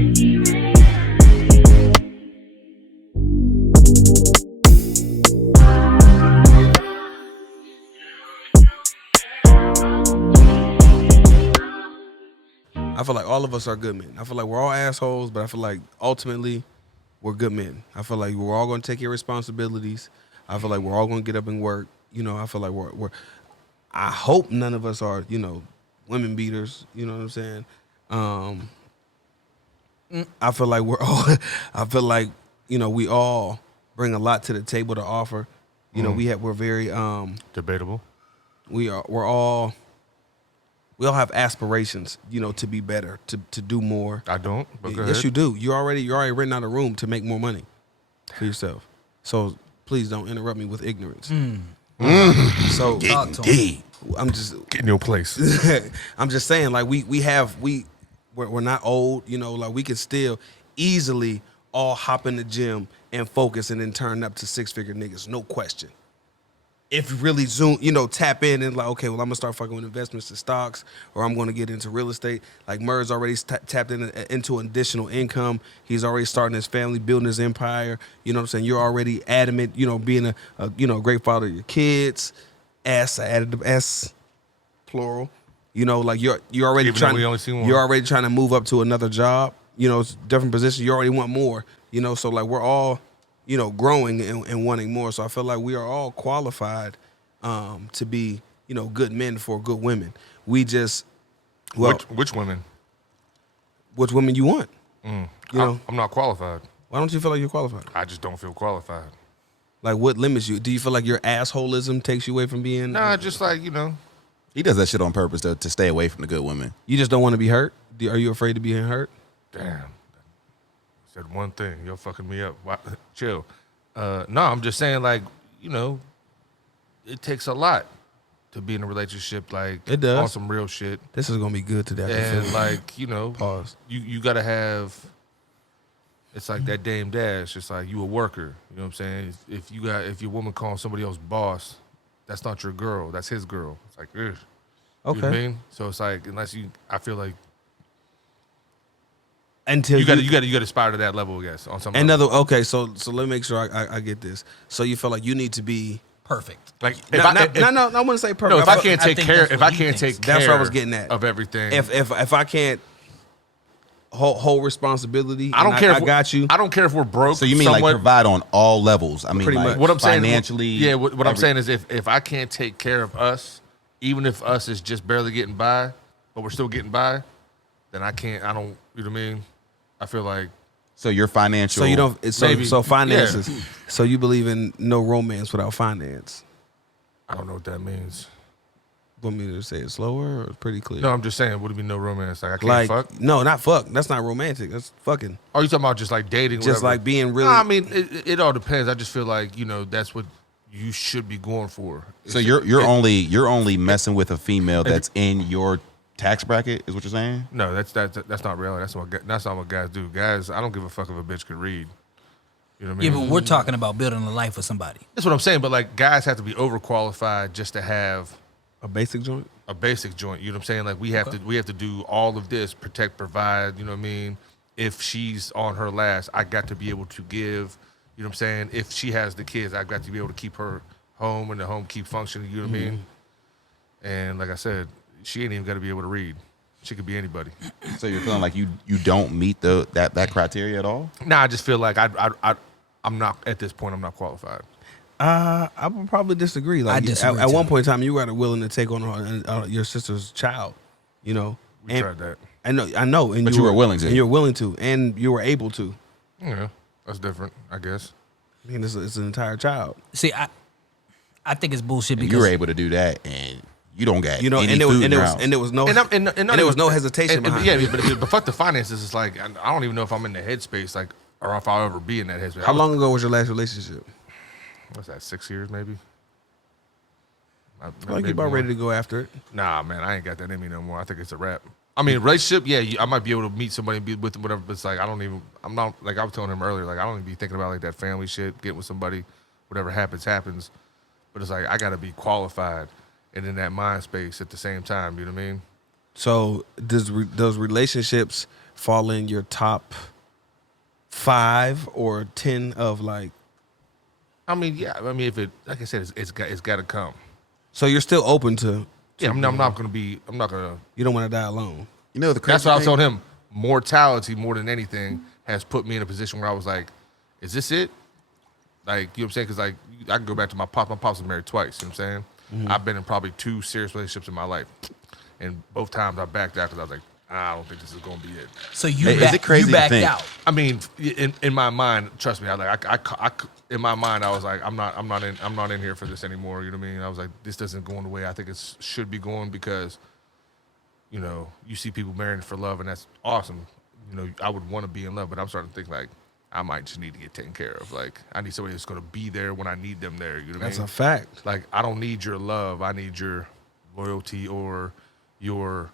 I feel like all of us are good men. I feel like we're all assholes, but I feel like ultimately we're good men. I feel like we're all going to take your responsibilities. I feel like we're all going to get up and work. You know, I feel like we're I hope none of us are, women beaters. You know what I'm saying? I feel like we're all, I feel like, we all bring a lot to the table to offer. We're very, debatable. we all have aspirations, to be better, to do more. I don't. But go Yes, ahead. you do. You're already renting out a room to make more money for yourself. So please don't interrupt me with ignorance. So I'm just Get in your place. I'm just saying, like we're not old, like we can still easily all hop in the gym and focus and then turn up to 6-figure niggas, no question. If you really tap in and like, okay, well, I'm gonna start fucking with investments and stocks, or I'm gonna get into real estate. Like Murr's already tapped into additional income. He's already starting his family, building his empire. You know what I'm saying? You're already adamant, being a great father to your kids. S, I added the S, plural. Like you're already Even though we only see one. you're already trying to move up to another job. It's different position. You already want more. So like we're all growing and wanting more. So I feel like we are all qualified to be, good men for good women. We just, Which women? which women you want? I'm not qualified. Why don't you feel like you're qualified? I just don't feel qualified. Like what limits you? Do you feel like your assholism takes you away from being? Nah, just like, He does that shit on purpose to stay away from the good women. You just don't want to be hurt? Are you afraid of being hurt? damn. Said one thing. You're fucking me up. Why? Chill. No, I'm just saying, like, it takes a lot to be in a relationship, like, It does. on some real shit. This is gonna be good today. I can And feel it. like, Pause. you gotta have. It's like that Dame Dash. It's like you a worker. You know what I'm saying? If your woman calling somebody else boss, that's not your girl. That's his girl. It's like, ugh. You know what I Okay. mean? So it's like, I feel like Until you got to aspire to that level, I guess, on some level. another. Okay, so let me make sure I get this. So you feel like you need to be Perfect. Like no, I wouldn't say perfect. No, if I can't I take think care, that's if what I he can't thinks. take care, That's what I was getting at. of everything. If I can't hold responsibility, I don't care. I got you. I don't care if we're broke. So you mean like provide on all levels? I mean, Pretty like much. what I'm saying? financially. Yeah. What I'm saying is, if I can't take care of us, even if us is just barely getting by, but we're still getting by, then I can't. I don't. You know what I mean? I feel like. So your financial. So you don't. Maybe. So finances. Yeah. So you believe in no romance without finance. I don't know what that means. Want me to say it slower or it's pretty clear? No, I'm just saying. Would it be no romance? Like I can't like fuck. no, not fuck. That's not romantic. That's fucking. Are you talking about just like dating? Just whatever? like being really. No, I mean, it all depends. I just feel like that's what you should be going for. So you're only messing with a female that's in your tax bracket, is what you're saying? No, that's not real. That's not what guys do. Guys, I don't give a fuck if a bitch could read. You know what I Yeah, mean? but we're talking about building a life with somebody. That's what I'm saying. But like, guys have to be overqualified just to have a basic joint. a basic joint. You know what I'm saying? Like we have to do all of this, protect, provide. You know what I mean? If she's on her last, I got to be able to give. You know what I'm saying? If she has the kids, I got to be able to keep her home and the home keep functioning. You know what I mean? And like I said, she ain't even got to be able to read. She could be anybody. So you're feeling like you don't meet that criteria at all? Nah, I just feel like I'm not at this point. I'm not qualified. I would probably disagree. Like disagree at one too. point in time, you were willing to take on your sister's child. We tried that. I know, and But you were willing to. and you're willing to, and you were able to. Yeah, that's different, I guess. I mean, it's an entire child. See, I think it's bullshit And because you were able to do that, and you don't got any and there was food and in there your was house. and there was no And there was no hesitation and, behind yeah, it. but fuck the finances. It's like I don't even know if I'm in the headspace, like, or if I'll ever be in that headspace. How long ago was your last relationship? What's that? 6 years, maybe. Like Maybe you about more. ready to go after it? Nah, man, I ain't got that in me no more. I think it's a wrap. I mean, relationship, yeah, I might be able to meet somebody and be with them, whatever. But it's like I'm not like I was telling him earlier. Like I don't even be thinking about like that family shit. Getting with somebody, whatever happens. But it's like I got to be qualified and in that mind space at the same time. You know what I mean? So does those relationships fall in your top 5 or 10 of like? I mean, yeah. I mean, if it, like I said, it's got to come. So you're still open to? Yeah, I'm not gonna be. I'm not gonna. You don't want to die alone. You know the crazy That's what I was thing? telling him. Mortality, more than anything, has put me in a position where I was like, "Is this it?" Like, you know what I'm saying? Because like, I can go back to my pops. My pops was married twice. You know what I'm saying? I've been in probably 2 serious relationships in my life, and both times I backed out because I was like, I don't think this is gonna be it. So you Is it crazy you to backed think? out. I mean, in my mind, trust me, I in my mind, I was like, I'm not in here for this anymore. You know what I mean? I was like, this doesn't go in the way I think it should be going, because, you know, you see people marrying for love, and that's awesome. You know, I would want to be in love, but I'm starting to think like, I might just need to get taken care of. Like, I need somebody that's going to be there when I need them there. You know what I That's mean? a fact. Like, I don't need your love. I need your loyalty or your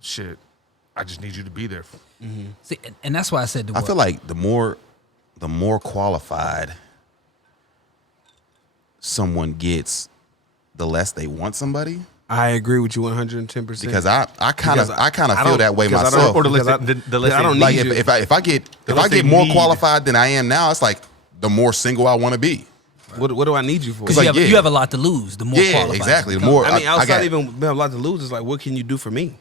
shit. I just need you to be there. See, and that's why I said I feel like the more qualified someone gets, the less they want somebody. I agree with you 110%. Because I kind of feel don't- that way because I don't- myself. Or the because less I- the less I don't Like need you. if I get Unless they more need- qualified than I am now, it's like the more single I want to be. What do I need you for? because like, you yeah. have a lot to lose. The more Yeah, qualified exactly. you The become. more I mean, outside got, even have a lot to lose, it's like, what can you do for me?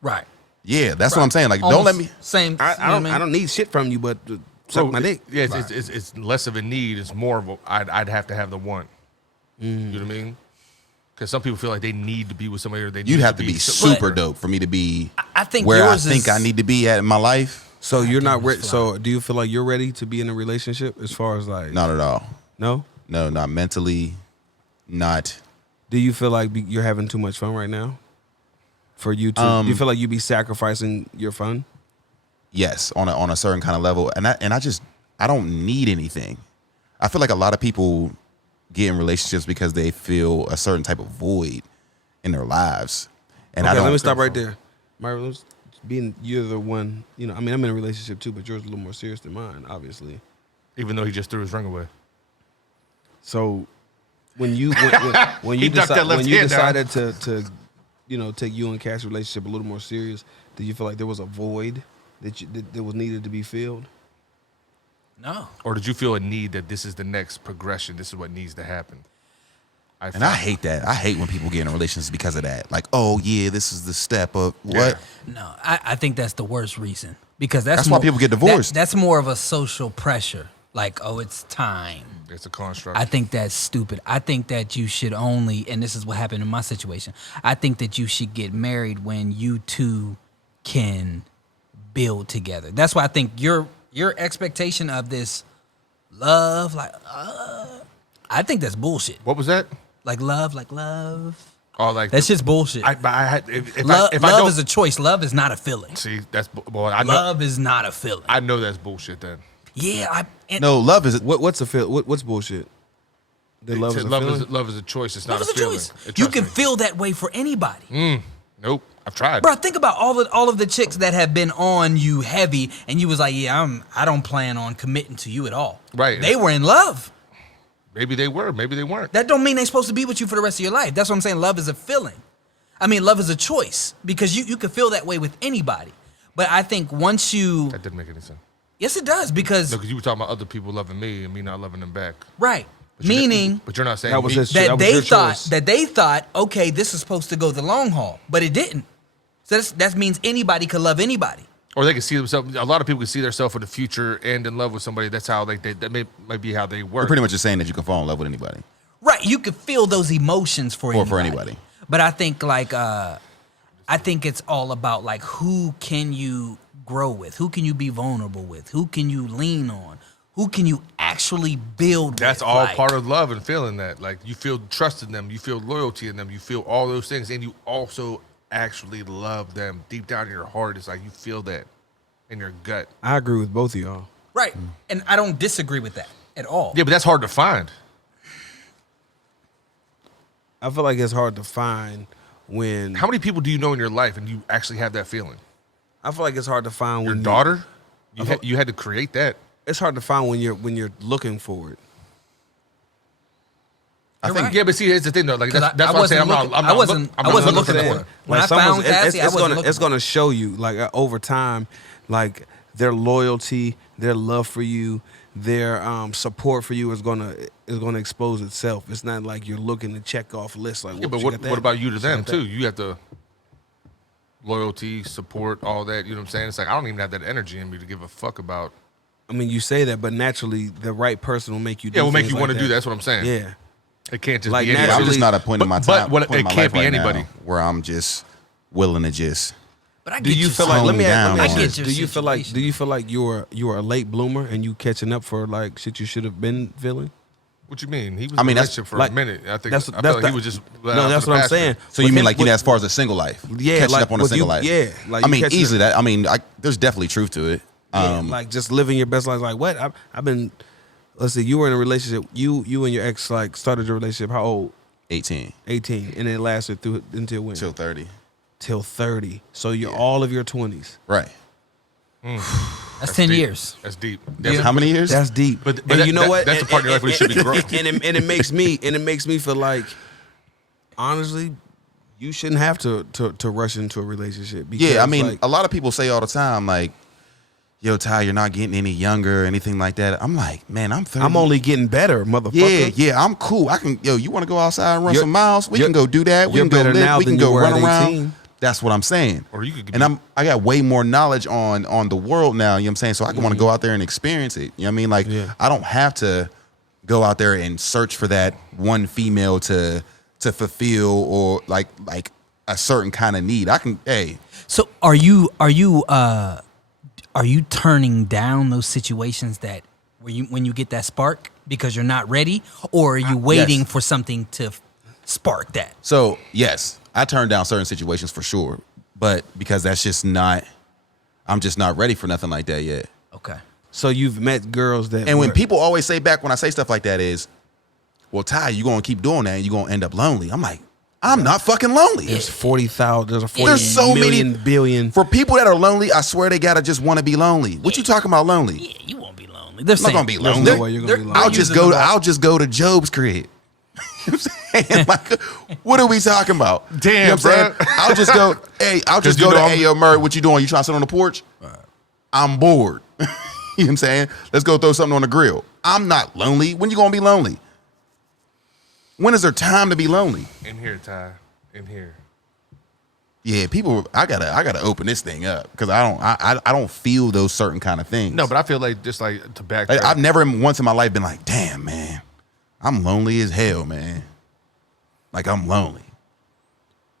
right. yeah, that's what I'm saying. Like, don't Almost let me. same. I you know what don't mean? I don't need shit from you, but suck my dick. Yeah, it's less of a need. It's more of a, I'd have to have the want. You know what I mean? Because some people feel like they need to be with somebody, or they You'd need have to be super But- dope for me to be I think where I yours think is, I need to be at in my life. So you're not ready. fly. So do you feel like you're ready to be in a relationship? As far as like, Not at all. no. No, not mentally. Not. Do you feel like you're having too much fun right now? For you to, do you feel like you be sacrificing your fun? Yes, on a certain kind of level, and I don't need anything. I feel like a lot of people get in relationships because they feel a certain type of void in their lives, and I Okay, don't. let me stop right there. Myra, being you're the one, you know, I mean, I'm in a relationship too, but yours is a little more serious than mine, obviously. Even though he just threw his ring away. So when you when He you ducked that left when you hand down. decided to you know, take you and Cass's relationship a little more serious, did you feel like there was a void that was needed to be filled? no. Or did you feel a need that this is the next progression? This is what needs to happen. And I hate that. I hate when people get in relationships because of that. Like, oh yeah, this is the step of what? No, I think that's the worst reason, because that's why more- people get divorced. that's more of a social pressure. Like, oh, it's time. It's a construct. I think that's stupid. I think that you should only, and this is what happened in my situation, I think that you should get married when you two can build together. That's why I think your expectation of this love, like, I think that's bullshit. What was that? Like love. Oh, like That's just bullshit. But I had if love I don't is a choice. Love is not a feeling. see that's boy. I know Love is not a feeling. I know that's bullshit. Then Yeah, No, love is What's a feel? What's bullshit? That love is a feeling? love is a choice. It's not love a is a feeling. choice. Trust You can me. feel that way for anybody. Nope. I've tried. Bro, think about all of the chicks that have been on you heavy, and you was like, yeah, I don't plan on committing to you at all. Right. They were in love. Maybe they were. Maybe they weren't. That don't mean they're supposed to be with you for the rest of your life. That's what I'm saying. Love is a feeling. I mean, love is a choice, because you can feel that way with anybody. But I think once you, That didn't make any sense. yes, it does, because No, because you were talking about other people loving me and me not loving them back. right, But you're- meaning but you're not saying That was me. his- that was they your thought choice. okay, this is supposed to go the long haul, but it didn't. So that means anybody could love anybody. Or they can see themselves. A lot of people can see themselves in the future and in love with somebody. That's how that might be how they work. You're pretty much just saying that you can fall in love with anybody Right, you could feel those emotions for or anybody. for anybody. But I think I think it's all about like, who can you grow with? Who can you be vulnerable with? Who can you lean on? Who can you actually build That's with? all Like, part of love and feeling that. Like you feel trust in them, you feel loyalty in them, you feel all those things, and you also actually love them deep down in your heart. It's like you feel that in your gut. I agree with both of y'all. right. And I don't disagree with that at all. Yeah, but that's hard to find. I feel like it's hard to find when How many people do you know in your life and you actually have that feeling? I feel like it's hard to find Your when daughter? You had to create that. It's hard to find when you're looking for it. I You're think right. Yeah, but see, here's the thing though. Like that's why I'm saying I'm not. I wasn't looking for for it. it. When I someone's- found Cassie, I wasn't looking it's for gonna show you like over time, like their loyalty, their love for you, their support for you is gonna expose itself. It's not like you're looking to check off lists like. Yeah, but she what got that, about you to she them got that. too? You have to loyalty, support, all that. You know what I'm saying? It's like I don't even have that energy in me to give a fuck about. I mean, you say that, but naturally, the right person will make you. Do Yeah, will make things you like want to do that. That's what I'm saying. Yeah. It can't just Like, be Yeah, anybody. I'm just not at a point in my time. But point in it my can't life be right anybody. now where I'm just willing to just. But I Do get you your feel like? Let me down ask on you it. this. your Do you feel like? situation. Do you feel like you're a late bloomer and you catching up for like shit you should have been feeling? What you mean? He was I mean, in a that's- relationship for like, a minute. I think that's- I feel that's like the- he was just No, that's what I'm saying. So you With mean him- like with- as far as a single life? Yeah, catching like, up on a with single you- life. yeah, like I you mean, catching easily that. I mean, there's definitely truth to it. Yeah, like just living your best life. Like what? I've been. Let's see. You were in a relationship. You and your ex like started your relationship. How old? 18 18, and it lasted through until when? till 30. Till 30. So you're all of your 20s. Right. That's 10 deep. years. That's deep. How many years? That's deep. But and that- you know what? that's the part of your life where you should be growing. And it makes me feel like, honestly, you shouldn't have to rush into a relationship. Because, Yeah, I mean, like, a lot of people say all the time, like, "Yo, Ty, you're not getting any younger or anything like that." I'm like, man, I'm 30. I'm only getting better, motherfucker. Yeah, I'm cool. I can. Yo, you want to go outside and run You're- some miles? We you're- can go do that. We you're can go better live. now We can than you go were run at around. 18. That's what I'm saying. Or you could be- And I got way more knowledge on the world now. You know what I'm saying? So I can want to go out there and experience it. You know what I mean? Like Yeah. I don't have to go out there and search for that one female to fulfill or like a certain kind of need. I can. Hey, So are you turning down those situations that when you get that spark because you're not ready, or are you waiting yes. for something to spark that? so yes, I turn down certain situations for sure, but because that's just not. I'm just not ready for nothing like that yet. Okay. So you've met girls that. And when were- people always say back when I say stuff like that is, well, Ty, you gonna keep doing that and you gonna end up lonely. I'm like, I'm not fucking lonely. There's 40,000. There's a 40 There's so million many billion. For people that are lonely, I swear they gotta just want to be lonely. What you talking about lonely? Yeah, you won't be lonely. They're I'm not saying gonna be There's lonely. no way you're gonna be lonely. I'll just go to Job's crib. You know what I'm saying? Like, what are we talking about? Damn, you know what I'm saying? bruh. I'll just go. Hey, I'll just you go to. know Hey, yo, Murray, what you doing? You trying to sit on the porch? I'm bored. You know what I'm saying? Let's go throw something on the grill. I'm not lonely. When you gonna be lonely? When is there time to be lonely? In here, Ty. In here. Yeah, people. I gotta open this thing up because I don't feel those certain kind of things. No, but I feel like just like to back. I've never once in my life been like, damn, man, I'm lonely as hell, man. Like I'm lonely.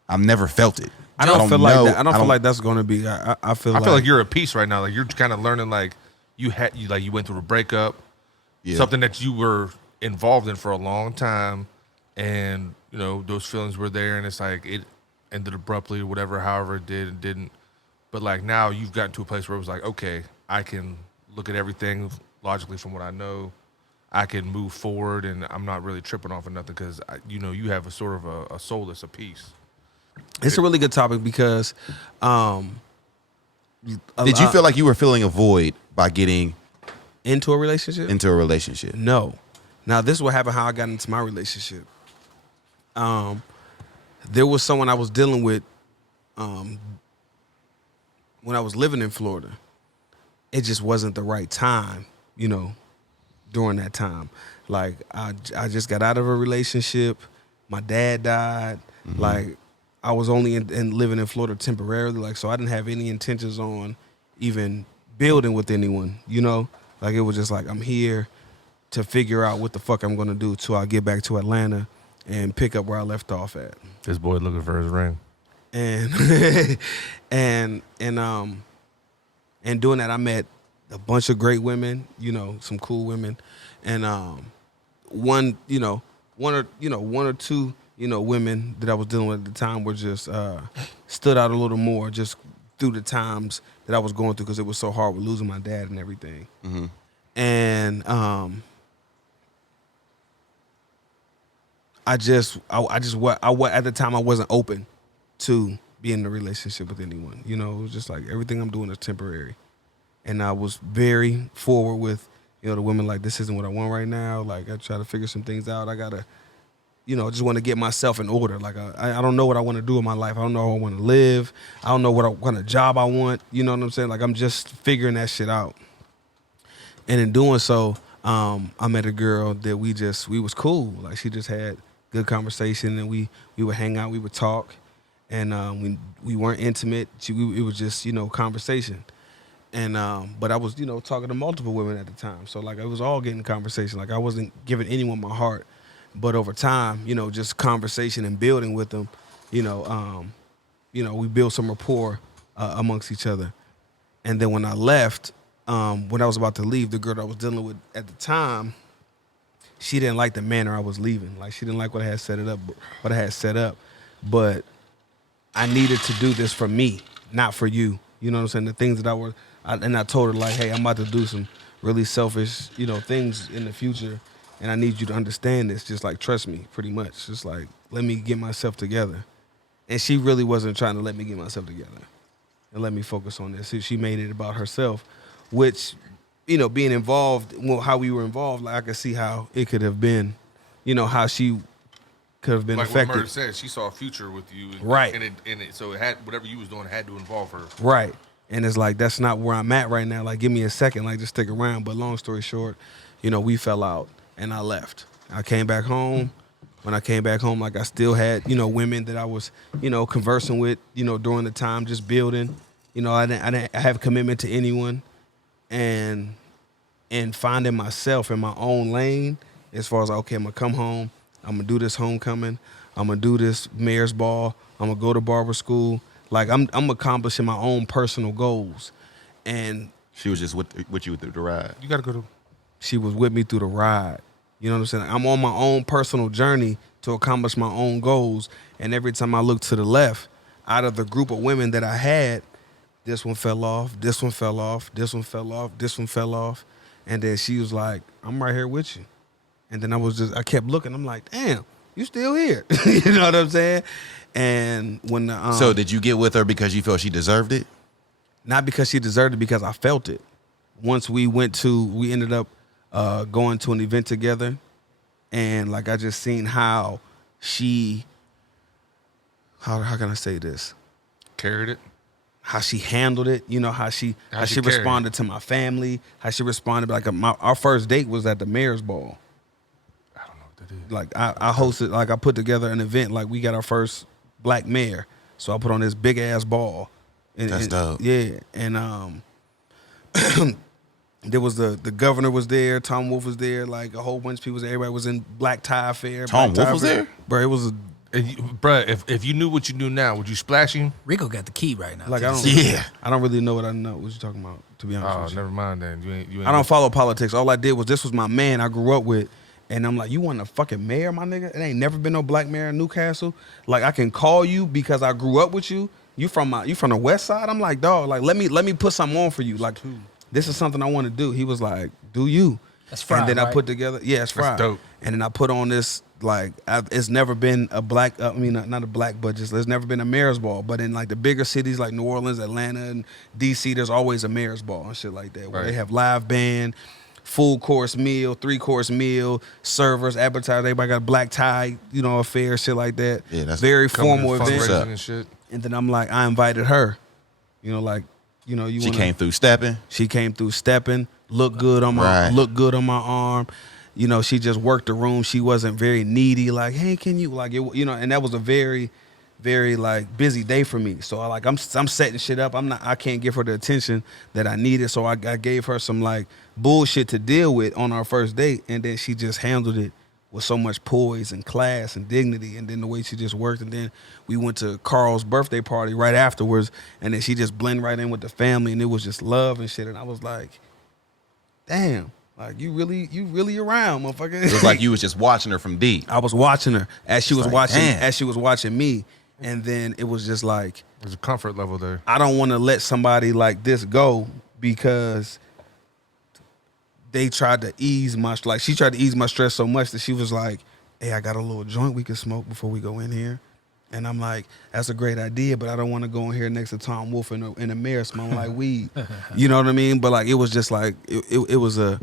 I've never felt it. I don't feel like know- that. I don't feel like that's going to be. I feel. I feel like you're at peace right now. Like you're kind of learning. Like you went through a breakup, Yeah. something that you were involved in for a long time, and you know those feelings were there, and it's like it ended abruptly or whatever. However it did and didn't. But like now you've gotten to a place where it was like, okay, I can look at everything logically from what I know. I can move forward, and I'm not really tripping off of nothing because you have a sort of a soul that's a peace. It's a really good topic because. Did you feel like you were filling a void by getting into a relationship? into a relationship? No. Now this is what happened. How I got into my relationship. There was someone I was dealing with, when I was living in Florida. It just wasn't the right time, during that time. Like I just got out of a relationship. My dad died. Mm-hmm. Like I was only in living in Florida temporarily. Like so, I didn't have any intentions on even building with anyone. Like it was just like I'm here to figure out what the fuck I'm gonna do till I get back to Atlanta and pick up where I left off at. This boy looking for his ring. And and doing that, I met a bunch of great women, some cool women, and one or two, women that I was dealing with at the time were just stood out a little more just through the times that I was going through because it was so hard with losing my dad and everything. Mm-hmm. And at the time I wasn't open to being in a relationship with anyone. It was just like everything I'm doing is temporary. And I was very forward with, the women like, this isn't what I want right now. Like I try to figure some things out. I gotta just want to get myself in order. Like I don't know what I want to do in my life. I don't know how I want to live. I don't know what kind of job I want. You know what I'm saying? Like I'm just figuring that shit out. And in doing so, I met a girl that we was cool. Like she just had good conversation, and we would hang out, we would talk, and we weren't intimate. It was just conversation. And but I was talking to multiple women at the time, so like it was all getting conversation. Like I wasn't giving anyone my heart, but over time, just conversation and building with them, we built some rapport amongst each other. And then when I left, when I was about to leave, the girl that I was dealing with at the time, she didn't like the manner I was leaving. Like she didn't like what I had set up. But I needed to do this for me, not for you. You know what I'm saying? The things that I told her like, hey, I'm about to do some really selfish, things in the future, and I need you to understand this. Just like trust me, pretty much. Just like let me get myself together. And she really wasn't trying to let me get myself together and let me focus on this. She made it about herself, which, being involved, how we were involved, like I could see how it could have been, how she could have been like affected. What Murder said, she saw a future with you, right? So it had whatever you was doing had to involve her, right? And it's like that's not where I'm at right now. Like, give me a second, like just stick around. But long story short, we fell out, and I left. I came back home. When I came back home, like I still had, women that I was, conversing with, during the time, just building. I didn't have commitment to anyone, and finding myself in my own lane as far as okay, I'm gonna come home, I'm gonna do this homecoming, I'm gonna do this mayor's ball, I'm gonna go to barber school. Like I'm accomplishing my own personal goals, and She was just with you through the ride. You gotta go to. she was with me through the ride. You know what I'm saying? I'm on my own personal journey to accomplish my own goals. And every time I look to the left, out of the group of women that I had, this one fell off, this one fell off, this one fell off, this one fell off. And then she was like, I'm right here with you. And then I kept looking. I'm like, damn, you still here. You know what I'm saying? And when So did you get with her because you felt she deserved it? Not because she deserved it, because I felt it. Once we ended up going to an event together, and like I just seen how she, how can I say this? Carried it. How she handled it, how she responded to my family, how she responded. Like our first date was at the mayor's ball. I don't know what that is. Like I hosted, like I put together an event. Like we got our first black mayor, so I put on this big ass ball. That's dope. Yeah, and there was the governor was there, Tom Wolf was there, like a whole bunch of people was there. Everybody was in black tie affair. Tom Wolf was there? Bro, it was Bruh, if you knew what you knew now, would you splash him? Rico got the key right now. like I don't Yeah. I don't really know what I know. What you talking about, to be honest Oh, with you. never mind then. You ain't I don't follow politics. All I did was this was my man I grew up with. And I'm like, you want a fucking mayor, my nigga? It ain't never been no black mayor in Newcastle. Like I can call you because I grew up with you. You from the west side? I'm like, dog, like let me put something on for you. Like this is something I want to do. He was like, do you? That's fried, And then I right? put together, yeah, it's fried. dope. And then I put on this, like, it's never been a black, not a black, but just, there's never been a mayor's ball. But in like the bigger cities like New Orleans, Atlanta, and DC, there's always a mayor's ball and shit like that. Where Right. they have live band, full course meal, 3-course meal, servers, advertisers, everybody got a black tie, affair, shit like that. Yeah, that's very coming to formal event. fundraising and shit. And then I'm like, I invited her. You She came through stepping. She came through stepping, looked good on my arm. She just worked the room. She wasn't very needy. Like, hey, can you and that was a very, very like busy day for me. So I'm setting shit up. I can't give her the attention that I needed. So I gave her some like bullshit to deal with on our first date, and then she just handled it with so much poise and class and dignity, and then the way she just worked. And then we went to Carl's birthday party right afterwards, and then she just blended right in with the family, and it was just love and shit. And I was like, damn, like you really around, motherfucker. It was like you was just watching her from deep. I was watching her as she was like, watching damn. as she was watching me, and then it was just like, There's a comfort level there. I don't want to let somebody like this go because they tried to ease my, like she tried to ease my stress so much that she was like, hey, I got a little joint we can smoke before we go in here. And I'm like, that's a great idea, but I don't want to go in here next to Tom Wolf in the mirror smelling like weed. You know what I mean? But like, it was just like, it was a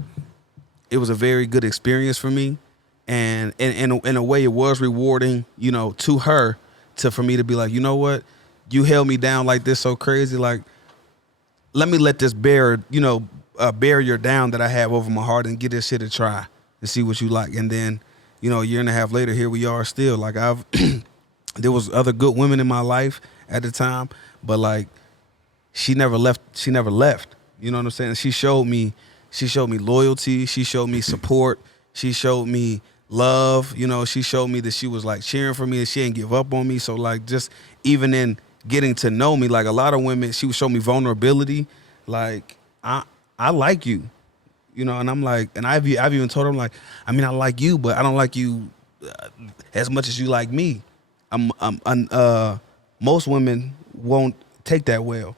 very good experience for me. And in a way, it was rewarding, you know, to her, for me to be like, you know what, you held me down like this so crazy, like, let me let this barrier down that I have over my heart and get this shit a try and see what you like. And then, you know, a year and a half later, here we are still. Like there was other good women in my life at the time, but like she never left. She never left. You know what I'm saying? She showed me loyalty. She showed me support. She showed me love. You know, she showed me that she was like cheering for me and she didn't give up on me. So like just even in getting to know me, like a lot of women, she would show me vulnerability. Like I like you, you know, and I'm like, and I've even told her, I'm like, I mean, I like you, but I don't like you as much as you like me. Most women won't take that well.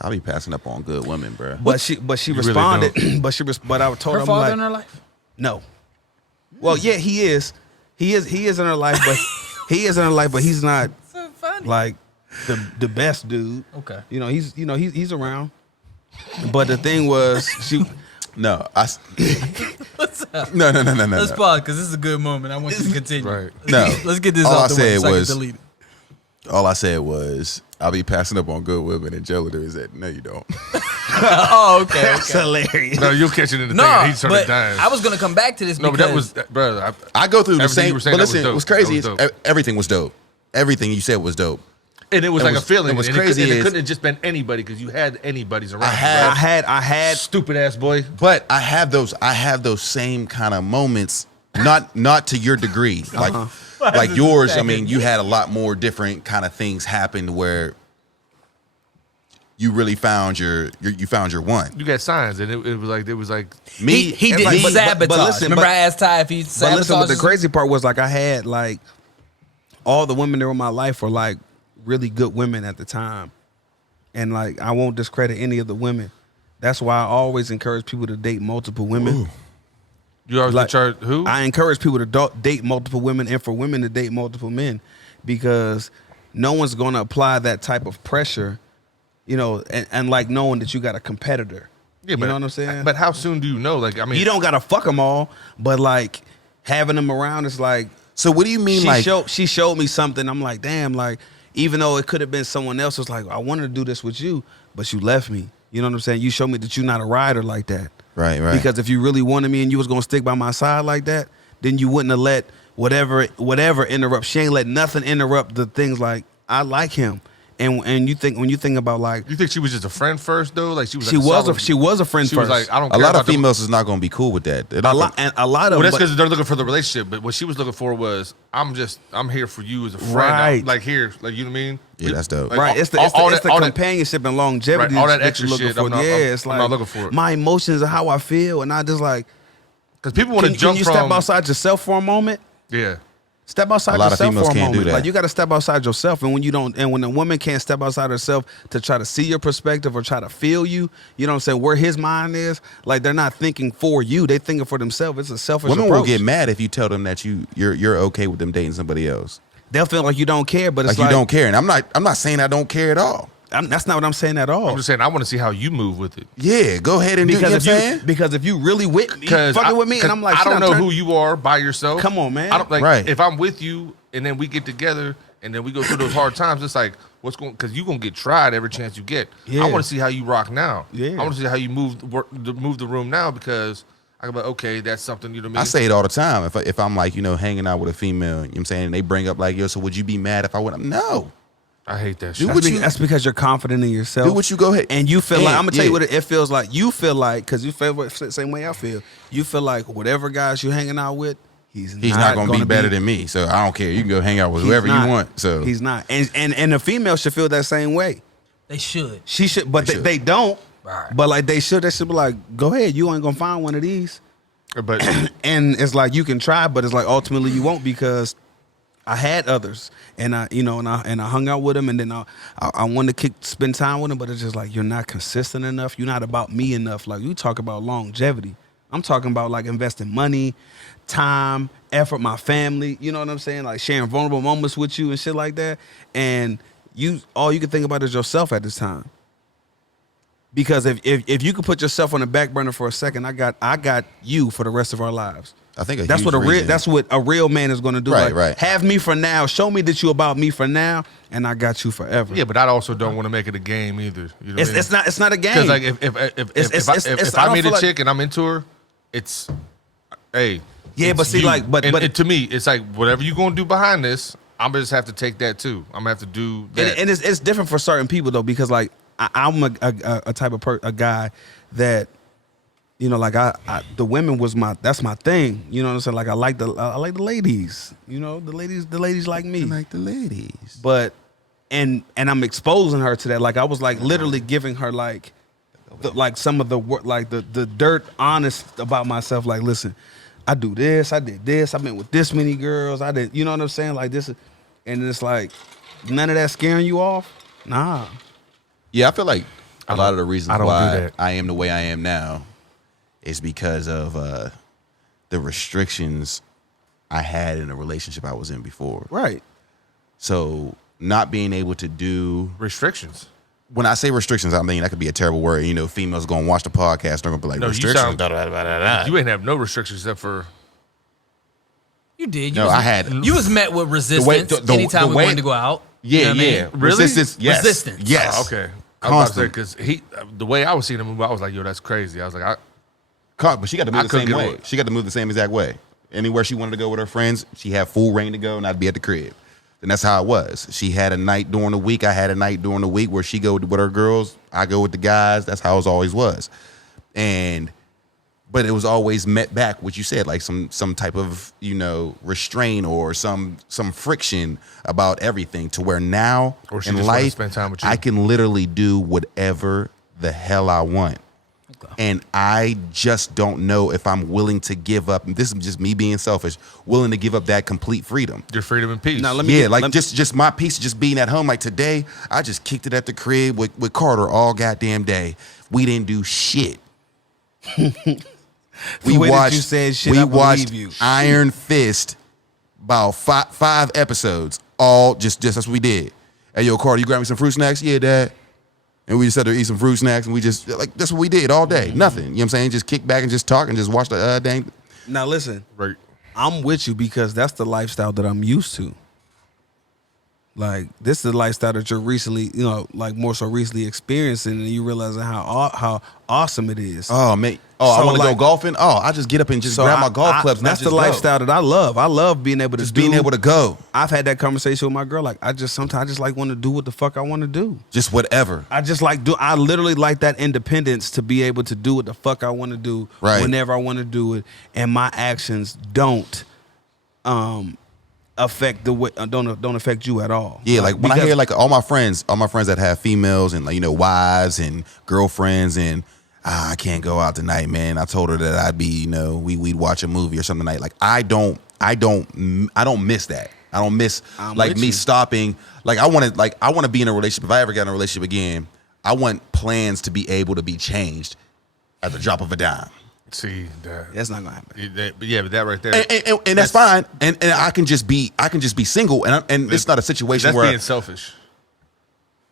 I'll be passing up on good women, bro. But she responded. Really but I told her, Her I'm father like, in her life? no. Well, yeah, he is. He is in her life, but he's not So funny. like the best dude. Okay. You know, he's around. But the thing was, No, What's up? no. Let's pause because this is a good moment. I want you to continue. Right. No. Let's get this All off I the way said so I was- can delete it. All I said was, I'll be passing up on good women, and Joe is that, no, you don't. Oh, okay. that's okay. hilarious. No, you'll catch it in the No, thing. He started but dying. I was gonna come back to this. No, but because that was, brother. I go through the Everything you same, were saying, but that was listen, dope. what's crazy That is was dope. everything was dope. Everything you said was dope. And it was It like was- a feeling. it was and crazy It is- couldn't have just been anybody because you had anybody's around. I had- right? I had Stupid ass boy. But I have those same kind of moments, not to your degree, like yours. I mean, you had a lot more different kind of things happen where you really found your one. You got signs, and it was like Me, he did like, but sabotage. listen, Remember, but- I asked Ty if he But sabotaged. listen, what the crazy part was, like, I had like all the women that were in my life were like really good women at the time, and like I won't discredit any of the women. That's why I always encourage people to date multiple women. you always Like, charge who? I encourage people to date multiple women and for women to date multiple men, because no one's going to apply that type of pressure, you know, and like knowing that you got a competitor. Yeah, you but, know what I'm saying? But how soon do you know? Like, I mean, You don't got to fuck them all, but like having them around is like, So what do you mean, she showed me something. I'm like, damn, like, even though it could have been someone else, it's like, I wanted to do this with you, but you left me. You know what I'm saying? You showed me that you're not a rider like that. Right. Because if you really wanted me and you was gonna stick by my side like that, then you wouldn't have let whatever interrupt. She ain't let nothing interrupt the things. Like, I like him, and when you think about like, you think she was just a friend first though? Like she was. she was a friend She first. was like, I don't. a care lot about of the- females is not going to be cool with that. They're a not lot gonna- and a lot of Well, that's but- because they're looking for the relationship. But what she was looking for was, I'm here for you as a friend. Right. I'm, like here, like you know what I mean? Yeah, that's dope. Like, right, it's the all that- companionship and longevity. Right, all that you're extra looking shit, for. I'm not- yeah, I'm- it's I'm like not looking for it. my emotions are how I feel, and I just like, Because people want to can jump you from. step outside yourself for a moment? Yeah. Step outside A lot of yourself females for a can't do moment. that. Like, you got to step outside yourself, and when you don't, and when a woman can't step outside herself to try to see your perspective or try to feel you, you know what I'm saying? Where his mind is, like, they're not thinking for you; they thinking for themselves. It's a selfish Women approach. will get mad if you tell them that you're okay with them dating somebody else. They'll feel like you don't care, but it's Like you don't care, and I'm not saying I don't care at all. That's not what I'm saying at all. I'm just saying I want to see how you move with it. Yeah, go ahead and do. You know what I'm saying? Because if you really with me, Because fucking with me, and I'm like, I shit, don't I'm know turn- who you are by yourself. Come on, man. I don't like Right. if I'm with you and then we get together and then we go through those hard times. It's like what's going because you're gonna get tried every chance you get. Yeah. I want to see how you rock now. Yeah. I want to see how you move the room now because I can be like, okay, that's something you know what I I mean. say it all the time. If I'm like, hanging out with a female, you know what I'm saying, and they bring up like, yo, so would you be mad if I went? No. I hate that Do shit. what you- That's because you're confident in yourself. Do what you go ahead. And you feel like, I'm gonna tell you yeah. what it feels like. You feel like, because you feel the same way I feel. You feel like whatever guys you're hanging out with, he's not gonna be better than me. So I don't care. You can go hang out with he's whoever not. you want. So he's not. And the female should feel that same way. They should. She should, but They should. they don't. Right. But like they should be like, go ahead, you ain't gonna find one of these. But And it's like you can try, but it's like ultimately you won't, because I had others, and I hung out with them, and then I wanted to spend time with them, but it's just like, you're not consistent enough. You're not about me enough. Like, you talk about longevity. I'm talking about like investing money, time, effort, my family. You know what I'm saying? Like sharing vulnerable moments with you and shit like that. And all you can think about is yourself at this time. Because if you could put yourself on the back burner for a second, I got you for the rest of our lives. I think that's what a real man is going to do. Right, like, right. Have me for now. Show me that you about me for now, and I got you forever. Yeah, but I also don't want to make it a game either. You know It's not a game. Because like if I meet a chick and I'm into her, it's hey. Yeah, but see, you. like, but to me, it's like whatever you gonna do behind this, I'm gonna just have to take that too. I'm gonna have to do that. And it's different for certain people though, because like I'm a type of a guy that, you know, like the women that's my thing. You know what I'm saying? Like I like the ladies. You know, the ladies like me. I like the ladies. But and I'm exposing her to that. Like I was like literally giving her like some of the dirt honest about myself. Like, listen, I do this, I did this, I've been with this many girls, I did, you know what I'm saying? Like this, and it's like none of that scaring you off. Nah. Yeah, I feel like a lot of the reasons do why that. I am the way I am now is because of the restrictions I had in the relationship I was in before. Right. So not being able to do Restrictions. when I say restrictions, I mean that could be a terrible word. You know, females gonna watch the podcast, they're gonna be like, No, you restrictions. sound- You ain't have no restrictions except for You did. No, I had. You was met with resistance anytime we wanted to go out. Yeah, You know what I yeah. mean? Really? Resistance. Yes. Resistance. Yes. Oh, okay. I was Constant. because the way I was seeing him move, I was like, yo, that's crazy. I was like, But she got to I move the couldn't same get way. away. She got to move the same exact way. Anywhere she wanted to go with her friends, she had full reign to go, and I'd be at the crib. And that's how it was. She had a night during the week. I had a night during the week where she go with her girls. I go with the guys. That's how it always was. But it was always met back, what you said, like some type of, you know, restraint or some friction about everything, to where now Or she in just wanna life, spend time with you. I can literally do whatever the hell I want. And I just don't know if I'm willing to give up. And this is just me being selfish, willing to give up that complete freedom. your freedom and peace. Now, Just my piece of just being at home. Like today, I just kicked it at the crib with Carter all goddamn day. We didn't do shit. The way that you said shit, we I watched believe you. Iron Fist, about five episodes. All just that's what we did. Hey, yo, Carter, you grab me some fruit snacks? Yeah, Dad. And we just sat there eat some fruit snacks, and we just like that's what we did all day. Nothing. You know what I'm saying? Just kick back and just talk and just watch the dang. Now listen, Right. I'm with you because that's the lifestyle that I'm used to. Like this is the lifestyle that you're recently, you know, like more so recently experiencing, and you realizing how awesome it is. Oh man. Oh, I So, want to like- go golfing. Oh, I just get up and just So grab my golf clubs. And That's I the just go. lifestyle that I love. I love being able to Just being able to go. I've had that conversation with my girl. Like sometimes I just like want to do what the fuck I want to do. Just whatever. I literally like that independence to be able to do what the fuck I want to do Right. whenever I want to do it, and my actions don't affect the way don't affect you at all. Yeah, like when I because- hear like all my friends that have females and like, you know, wives and girlfriends and I can't go out tonight, man. I told her that I'd be, you know, we'd watch a movie or something tonight. Like I don't miss that. I don't miss I'm like with me you. stopping. Like I want to be in a relationship. If I ever get in a relationship again, I want plans to be able to be changed at the drop of a dime. See, that, That's not gonna happen. but that right there. And that's fine. And I can just be single and it's not a situation That's where being selfish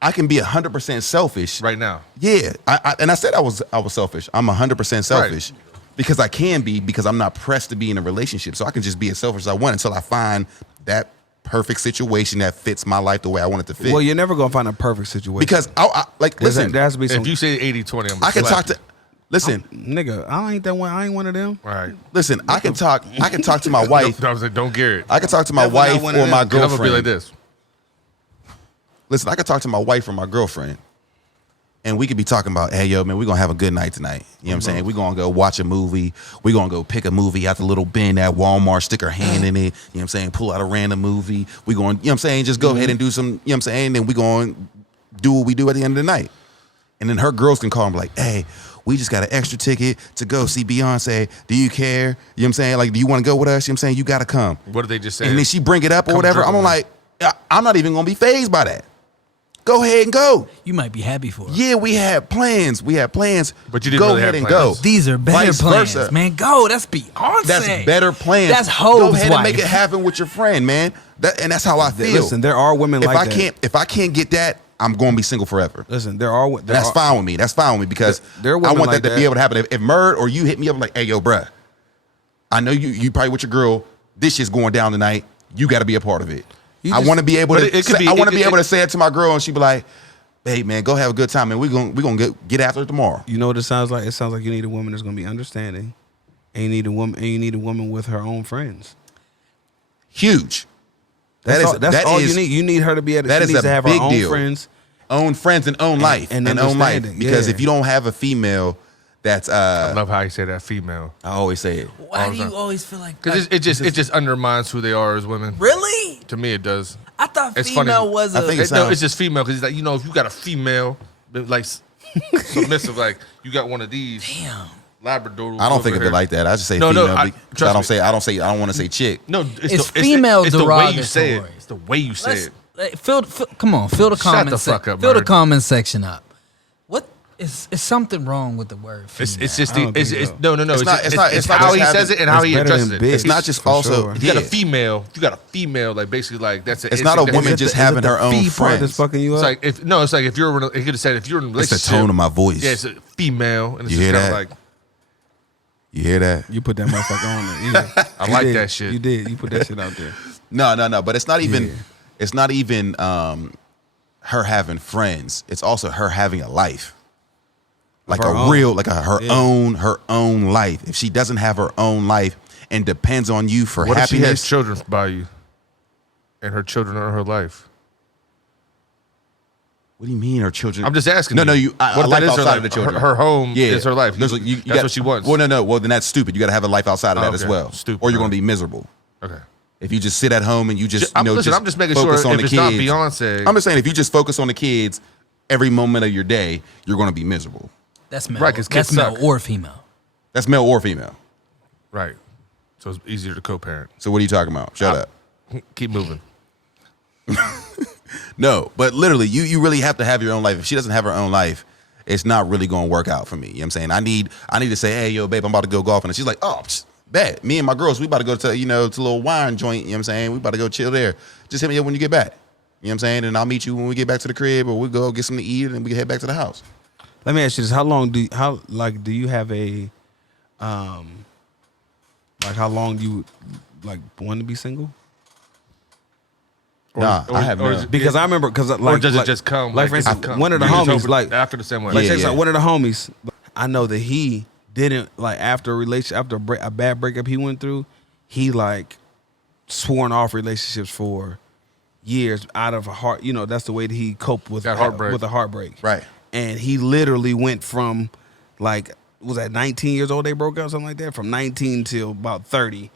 I can be 100% selfish. right now. Yeah, I said I was selfish. I'm 100% selfish because I can be, because I'm not pressed to be in a relationship. So I can just be as selfish as I want until I find that perfect situation that fits my life the way I want it to fit. Well, you're never gonna find a perfect situation because I listen, There has to be some. If you say 80-20, I'm I can talk you. to listen, Nigga, I ain't that one. I ain't one of them. All right. listen. I can talk to my wife. I was like, don't get it. I can talk to my Definitely not wife one of or them. my I'm gonna girlfriend. be like this. Listen, I could talk to my wife or my girlfriend, and we could be talking about, hey, yo, man, we're going to have a good night tonight. You know what I'm saying? We're going to go watch a movie. We're going to go pick a movie out the little bin at Walmart, stick our hand in it. You know what I'm saying? Pull out a random movie. We're going, you know what I'm saying? Just go ahead and do some, you know what I'm saying? Then we're going to do what we do at the end of the night. And then her girls can call and be like, hey, we just got an extra ticket to go see Beyonce. Do you care? You know what I'm saying? Like, do you want to go with us? You know what I'm saying? You got to come. What did they just say? And then she bring it up or Come whatever. dribble I'm me. like, I'm not even going to be fazed by that. Go ahead and go. You might be happy for it. Yeah, we had plans. But you didn't go really ahead have and plans. go. These are better Vice plans, versa. man. Go. That's Beyonce. That's better plans. That's Go Hope's ahead and make wife. it happen with your friend, man. And that's how I feel. Listen, there are women if like I that. can't, if I can't get that I'm going to be single forever. Listen, there are. And that's fine with me. That's fine with me because There are I women want like that to that. be able to happen. If Murd or you hit me up like, hey, yo, bruh, I know you probably with your girl. This shit's going down tonight. You got to be a part of it. I want to be able to. I want to be able to say it to my girl, and she be like, "Hey, man, go have a good time, and we gonna get after it tomorrow." You know what it sounds like? It sounds like you need a woman that's gonna be understanding, and you need a woman with her own friends. Huge. That's all you need. You need her to be able to. She needs to have her own friends, own friends, and own life, and own life. understanding, Because yeah. if you don't have a female, that's I love how you say that female. I always say it. Why do you always feel like Because it just undermines who they are as women. really? To me, it does. I thought It's female funny. was I a. think No, sounds- it's just female because like if you got a female, like submissive, like you got one of these Damn. Labrador. I don't think of it like that. I just say No, female. I- because trust me. I don't want to say chick. No, It's female it's the way you say it. derogatory. It's the way you say Let's, it. come on, fill the Shut comment the fuck up, fill the Murd. comment section up. What is something wrong with the word female? It's just I don't it's think so. no. It's not how just he having- says it and how it's he better addresses than it. bitch. It's not just For also. sure. If you got a yeah. female, if you got a female, like basically like that's It's not a woman Is it just the- is it having the her own fee part friends. that's fucking you It's up. like it's like if you're he could have said if you're in a It's relationship. the tone of my voice. Yeah, it's a female, and it's You just hear kind that? of like You hear that? You put that motherfucker on there. Yeah. I You like did. that shit. You did. You put that shit out there. No. But it's not even. Yeah. It's not even her having friends. It's also her having a life, like her a own. real, like her own life. If she doesn't have her own life and depends on you for What if she has happiness, children by you, and her children are her life? what do you mean her children? I'm just asking. No, you. no, you. What A if life that is her outside life? of the children. Her home is her life. There's That's what she wants. Well, no. Well, then that's stupid. You got to have a life outside of that as Okay. well, Stupid, or you're right. going to be miserable. Okay. If you just sit at home and you just, I'm just making sure focus on if the it's not kids. Beyonce. I'm just saying if you just focus on the kids every moment of your day, you're going to be miserable. That's male. Right, 'cause That's kids male suck. or female. That's male or female. Right. So it's easier to co-parent. So what are you talking about? Shut up. Keep moving. No, but literally, you really have to have your own life. If she doesn't have her own life, it's not really going to work out for me. You know what I'm saying? I need to say, hey, yo, babe, I'm about to go golfing. And she's like, oh, bet. Me and my girls, we about to go to, to a little wine joint. You know what I'm saying? We about to go chill there. Just hit me up when you get back. You know what I'm saying? And I'll meet you when we get back to the crib, or we go get something to eat and we head back to the house. Let me ask you this: do you have a how long do you want to be single? Nah, I have or none. is it- Because I remember or does it just come? Like for it instance, just come? one of the You just homies over- like after the same way. Like, Yeah, check this yeah. out, one of the homies, I know that he didn't after a bad breakup he went through, he sworn off relationships for years out of a heart. That's the way that he coped with That heartbreak. with a heartbreak. Right. And he literally went from was at 19 years old they broke up, something like that, from 19 till about 30.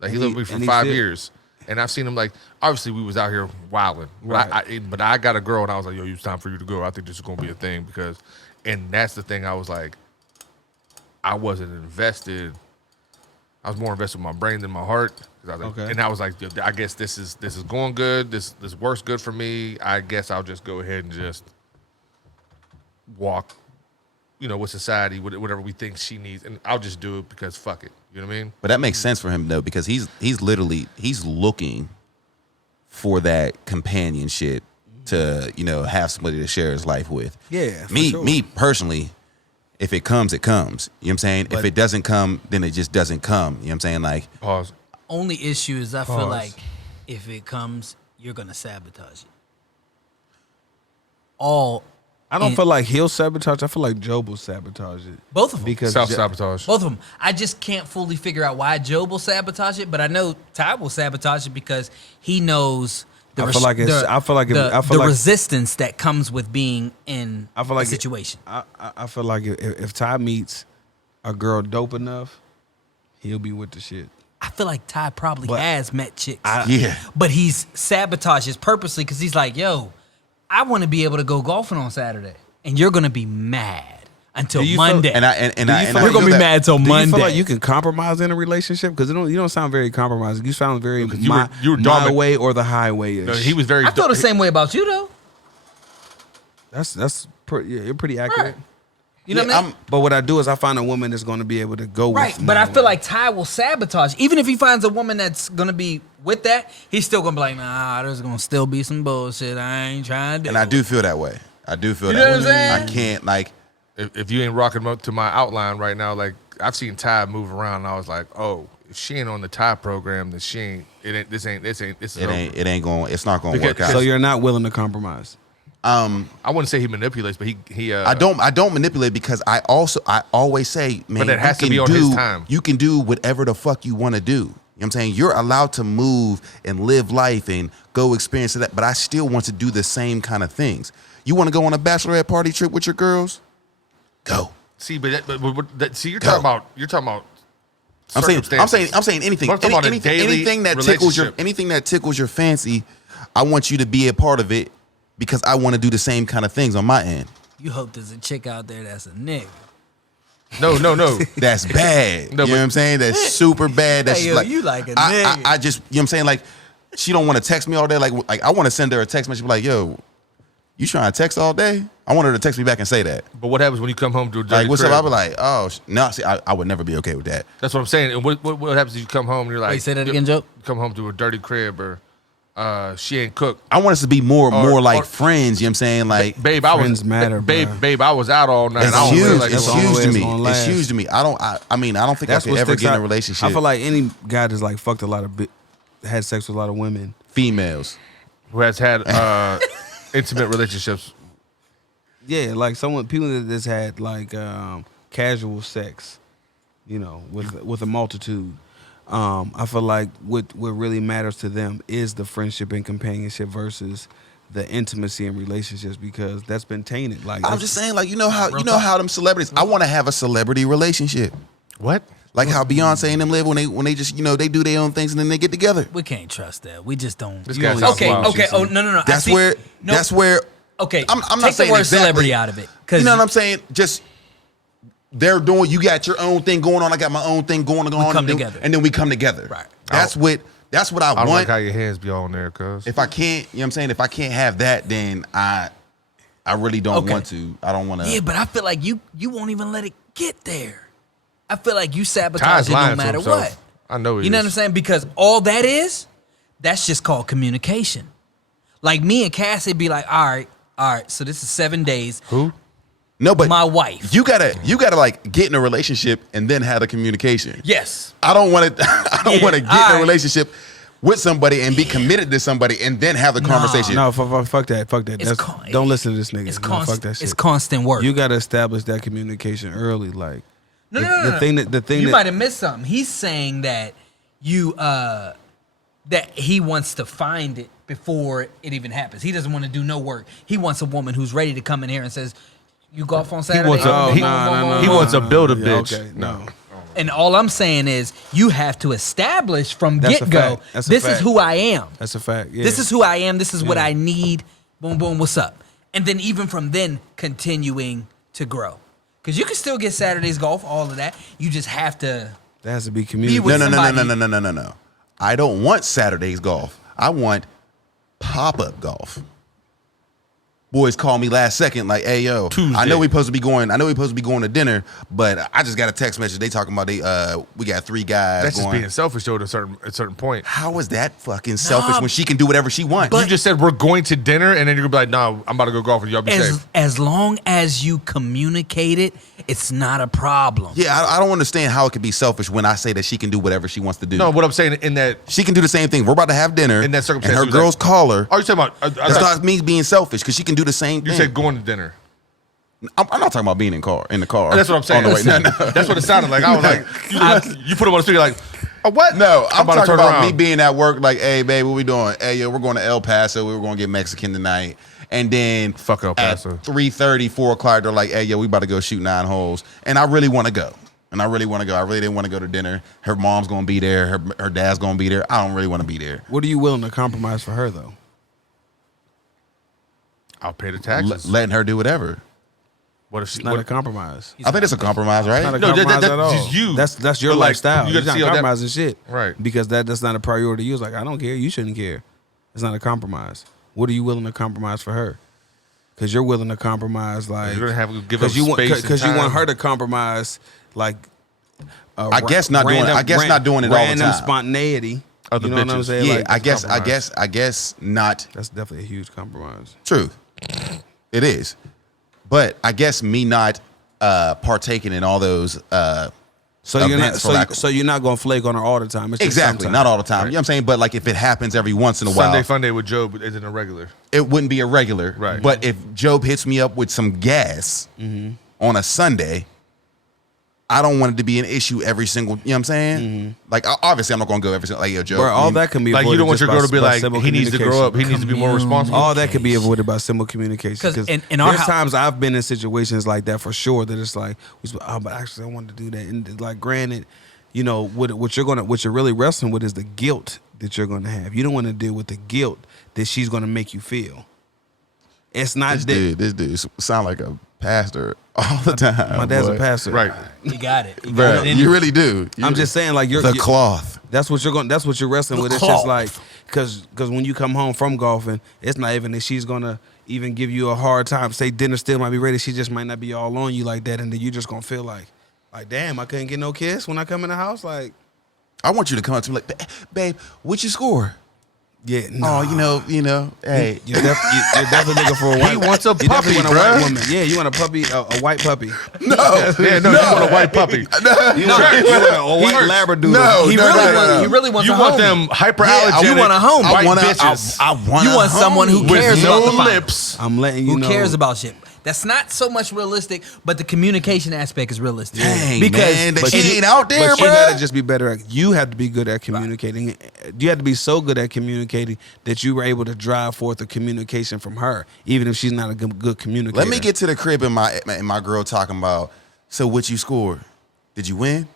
Like he And lived with me for and 5 still- years, and I've seen him obviously we was out here wilding, Right. but I got a girl and I was like, yo, it's time for you to go. I think this is gonna be a thing and that's the thing. I was like, I wasn't invested. I was more invested with my brain than my heart. 'Cause I was like, Okay. And I was like, yo, I guess this is going good. This works good for me. I guess I'll just go ahead and just walk, with society, whatever we think she needs, and I'll just do it because fuck it. You know what I mean? But that makes sense for him though, because he's looking for that companionship to have somebody to share his life with. Yeah, for Me sure. me personally, if it comes, it comes. You know what I'm saying? If it doesn't come, then it just doesn't come. You know what I'm saying? Like, Pause. Only issue is I feel Pause. like if it comes, you're gonna sabotage it. All I don't And- feel like he'll sabotage. I feel like Job will sabotage it. both of them. Because Self-sabotage. Both of them. I just can't fully figure out why Job will sabotage it, but I know Ty will sabotage it because he knows the I feel like it's- I feel like if- I feel the like- resistance that comes with being in I feel like a situation. I feel like if Ty meets a girl dope enough, he'll be with the shit. I feel like Ty probably But has met chicks, yeah. but he's sabotages purposely because he's like, yo, I want to be able to go golfing on Saturday, and you're gonna be mad until Do you feel- Monday. and I and Do you I feel and I like you're gonna feel be that- mad till Do you Monday. feel like you can compromise in a relationship? Because you don't sound very compromising. You sound very you my were dominant. way or the highway. No, he was very. I feel the same way about you though. That's pretty. Yeah, you're pretty accurate. Right. You know what I mean? But what I do is I find a woman that's going to be able to go Right, with but my I feel way. like Ty will sabotage. Even if he finds a woman that's gonna be with that, he's still gonna be like, nah, there's gonna still be some bullshit. I ain't trying to do. And I do feel that way. I do feel You that know way. what I'm saying? I can't like. If you ain't rocking up to my outline right now, like I've seen Ty move around, and I was like, oh, if she ain't on the Ty program, then she ain't. This is over. It ain't going. It's not going to Because- work out. So you're not willing to compromise. I wouldn't say he manipulates, but he. I don't manipulate because I always say, man, But that has you to be can on his do- time. You can do whatever the fuck you want to do. You know what I'm saying? You're allowed to move and live life and go experience that, but I still want to do the same kind of things. You want to go on a bachelorette party trip with your girls? Go. See, but you're Go. talking about. I'm saying anything. But I'm talking about a Anything, daily anything that relationship. tickles your fancy, I want you to be a part of it because I want to do the same kind of things on my end. You hope there's a chick out there that's a nigga. No. That's bad. No, you know but- what I'm saying? That's super bad. That's Hey, yo, like you like a I nigga. just, you know what I'm saying? Like, she don't want to text me all day. Like I want to send her a text message like, yo, you trying to text all day? I want her to text me back and say that. But what happens when you come home to a dirty Like, what's crib? up? I'll be like, oh, no. See, I would never be okay with that. That's what I'm saying. And what happens if you come home and you're like, Wait, say that again, Joe? You come home to a dirty crib or she ain't cooked. I want us to be more like or- friends. You know what I'm saying? Like, Babe, Friends matter, babe, bro. babe, I was out all night. it's I don't huge. really like It's the only huge way to it's me. gonna It's last. huge to me. I don't think That's I what could ever sticks get in a out. relationship. I feel like any guy that's like fucked a lot of had sex with a lot of women. females. who has had intimate relationships. Yeah, like people that's had like casual sex, you know, with a multitude. I feel like what really matters to them is the friendship and companionship versus the intimacy in relationships because that's been tainted. Like I'm just saying, like you know how them celebrities. I want to have a celebrity relationship, What? like how Beyonce and them live when they just they do their own things and then they get together. We can't trust that. We just don't. This You guy only sounds see wild. what you Okay. see. Oh no. That's where. No. That's where. Okay. I'm not take saying the word exactly. celebrity out of it. You know what I'm saying? Just they're doing. You got your own thing going on. I got my own thing going on. come together. and then we come together. Right. That's what I I don't want. like how your hands be on there, cuz. If I can't, you know what I'm saying? If I can't have that, then I really don't Okay. want to. I don't want to. Yeah, but I feel like you won't even let it get there. I feel like you sabotage Ty's it no lying to matter himself. what. I know he You know is. what I'm saying? Because all that's just called communication. Like me and Cassie be like, all right, so this is 7 days. Who? No, but My wife. You gotta like get in a relationship and then have a communication. Yes. I don't want to. I don't Yeah, want to get all in a right. relationship with somebody and be committed to somebody and then have the conversation. No, fuck that. Fuck that. It's Don't listen to this nigga. It's No, constant. fuck that shit. It's constant work. You got to establish that communication early. Like No. the thing You that might have missed something. He's saying that you that he wants to find it before it even happens. He doesn't want to do no work. He wants a woman who's ready to come in here and says, "You golf on Saturday." wants a- Oh, he- no. he wants to build a Yeah, bitch. Okay, no. And all I'm saying is, you have to establish from That's a get go. fact. That's a This is fact. who I am. That's a fact. Yeah. This is who I am. This is what Yeah. I need. Boom, boom. What's up? And then even from then, continuing to grow. Because you can still get Saturday's golf, all of that. You just have to. that has to be with communicated. No. I don't want Saturday's golf. I want pop-up golf. Boys call me last second like, "Hey yo, Tuesday. I know we supposed to be going to dinner, but I just got a text message. They talking about we got 3 guys That's just going." being selfish, though, at a certain point. How is that fucking selfish when she can do whatever she wants? You just said we're going to dinner, and then you're gonna be like, "No, I'm about to go golf with y'all. Be safe." As long as you communicate it, it's not a problem. Yeah, I don't understand how it could be selfish when I say that she can do whatever she wants to do. No, what I'm saying in that, She can do the same thing. We're about to have dinner, In that and circumstance, her you girls like- call her. are you talking about? That's not me being selfish because she can do the same You thing. said going to dinner. I'm not talking about being in the car. That's what I'm saying. On the way. No, That's what it sounded like. I was like, you put him on the speaker like, what? No, I'm about to talking turn about around. me being at work. Like, hey, babe, what we doing? Hey, yo, we're going to El Paso. We were going to get Mexican tonight. And then Fuck El Paso. at 3:30, 4 o'clock, they're like, hey, yo, we about to go shoot 9 holes. And I really want to go. I really didn't want to go to dinner. Her mom's going to be there. Her dad's going to be there. I don't really want to be there. What are you willing to compromise for her though? I'll pay the taxes. Letting her do whatever. What if she? It's not What, a compromise. I think it's a compromise, right? Not a No, compromise that's at all. just you. That's your But, like, lifestyle. you You're gotta not see how that- compromising shit, Right. Because that's not a priority. You was like, I don't care. You shouldn't care. It's not a compromise. What are you willing to compromise for her? Because you're willing to compromise, like You're gonna have to give up you want space and because you want time. her to compromise, like I guess not doing it all the random time. spontaneity. Other You know what I'm bitches. saying? Yeah, Like, I guess not that's definitely a huge compromise. true. It is. But I guess me not partaking in all those So you're not events, for lack of- so you're not gonna flake on her all the time. It's just exactly, sometimes. not all the time. You know what I'm saying? But like if it happens every once in a while, Sunday fun day with Joe isn't a regular. it wouldn't be a regular. Right. But if Job hits me up with some gas on a Sunday, I don't want it to be an issue every single, you know what I'm saying? Like, obviously, I'm not going to go every single, like, yo, Joe. Bro, all that can be Like, you avoided don't want just your girl by- to be by like, simple he needs to grow up. He needs to be more responsible. All that could be avoided by simple communication. 'Cause 'Cause in our there's house- times I've been in situations like that for sure. That it's like, oh, but actually I wanted to do that. And like, granted, you know what you're really wrestling with is the guilt that you're gonna have. You don't want to deal with the guilt that she's gonna make you feel. It's not This dude sound like a pastor all the time. my dad's boy. a pastor, Right. You got it. You got Bro, it. you really do. I'm just saying, like the cloth. That's what you're wrestling with. It's just like because when you come home from golfing, it's not even that she's gonna even give you a hard time. Say dinner still might be ready. She just might not be all on you like that, and then you just gonna feel like damn, I couldn't get no kiss when I come in the house. Like, I want you to come up to me like, babe, what'd you score? yeah, Oh, no. you know, hey. You're definitely looking for a white. He wants a you definitely puppy, want a white bruh. woman. Yeah, you want a puppy, a white puppy. No, Yeah, no, you want a white puppy. You want a white Labradoodle. No, He no, really no, want- no. he really wants You a want homie. them hyperallergenic. You want a home. I white want bitches. I want You want someone who homie. cares with about no the finals. lips. I'm letting you Who know. cares about shit? That's not so much realistic, but the communication aspect is realistic. Dang, because man, that But she you- ain't out there, But you bro. gotta just be better at. You have to be good at communicating. You have to be so good at communicating that you were able to drive forth a communication from her, even if she's not a good communicator. Let me get to the crib and my girl talking about, so what you scored? Did you win?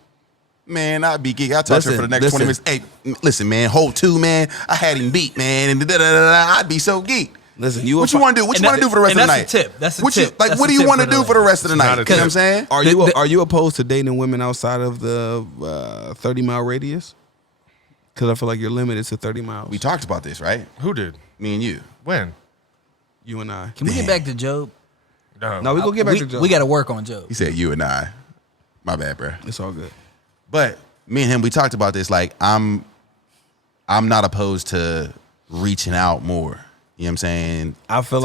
Man, I'd be geek. I'll talk to her for the next 20 minutes. Hey, listen, man, hole 2, man. I had him beat, man. And I'd be so geek. Listen, What you want to do? What you want to do for the rest of the night? That's the tip. That's the What tip. You, like, That's what the do you tip want to for do the for the rest of the It's night? not a You know what I'm tip. saying? Are you opposed to dating women outside of the 30-mile radius? Because I feel like you're limited to 30 miles. We talked about this, right? Who did? Me and you. When? You and I. Can we get back to Job? No, we gonna get back to Joe. We got to work on Job. He said you and I. My bad, bro. It's all good. But me and him, we talked about this. Like, I'm not opposed to reaching out more. You know what I'm saying? I feel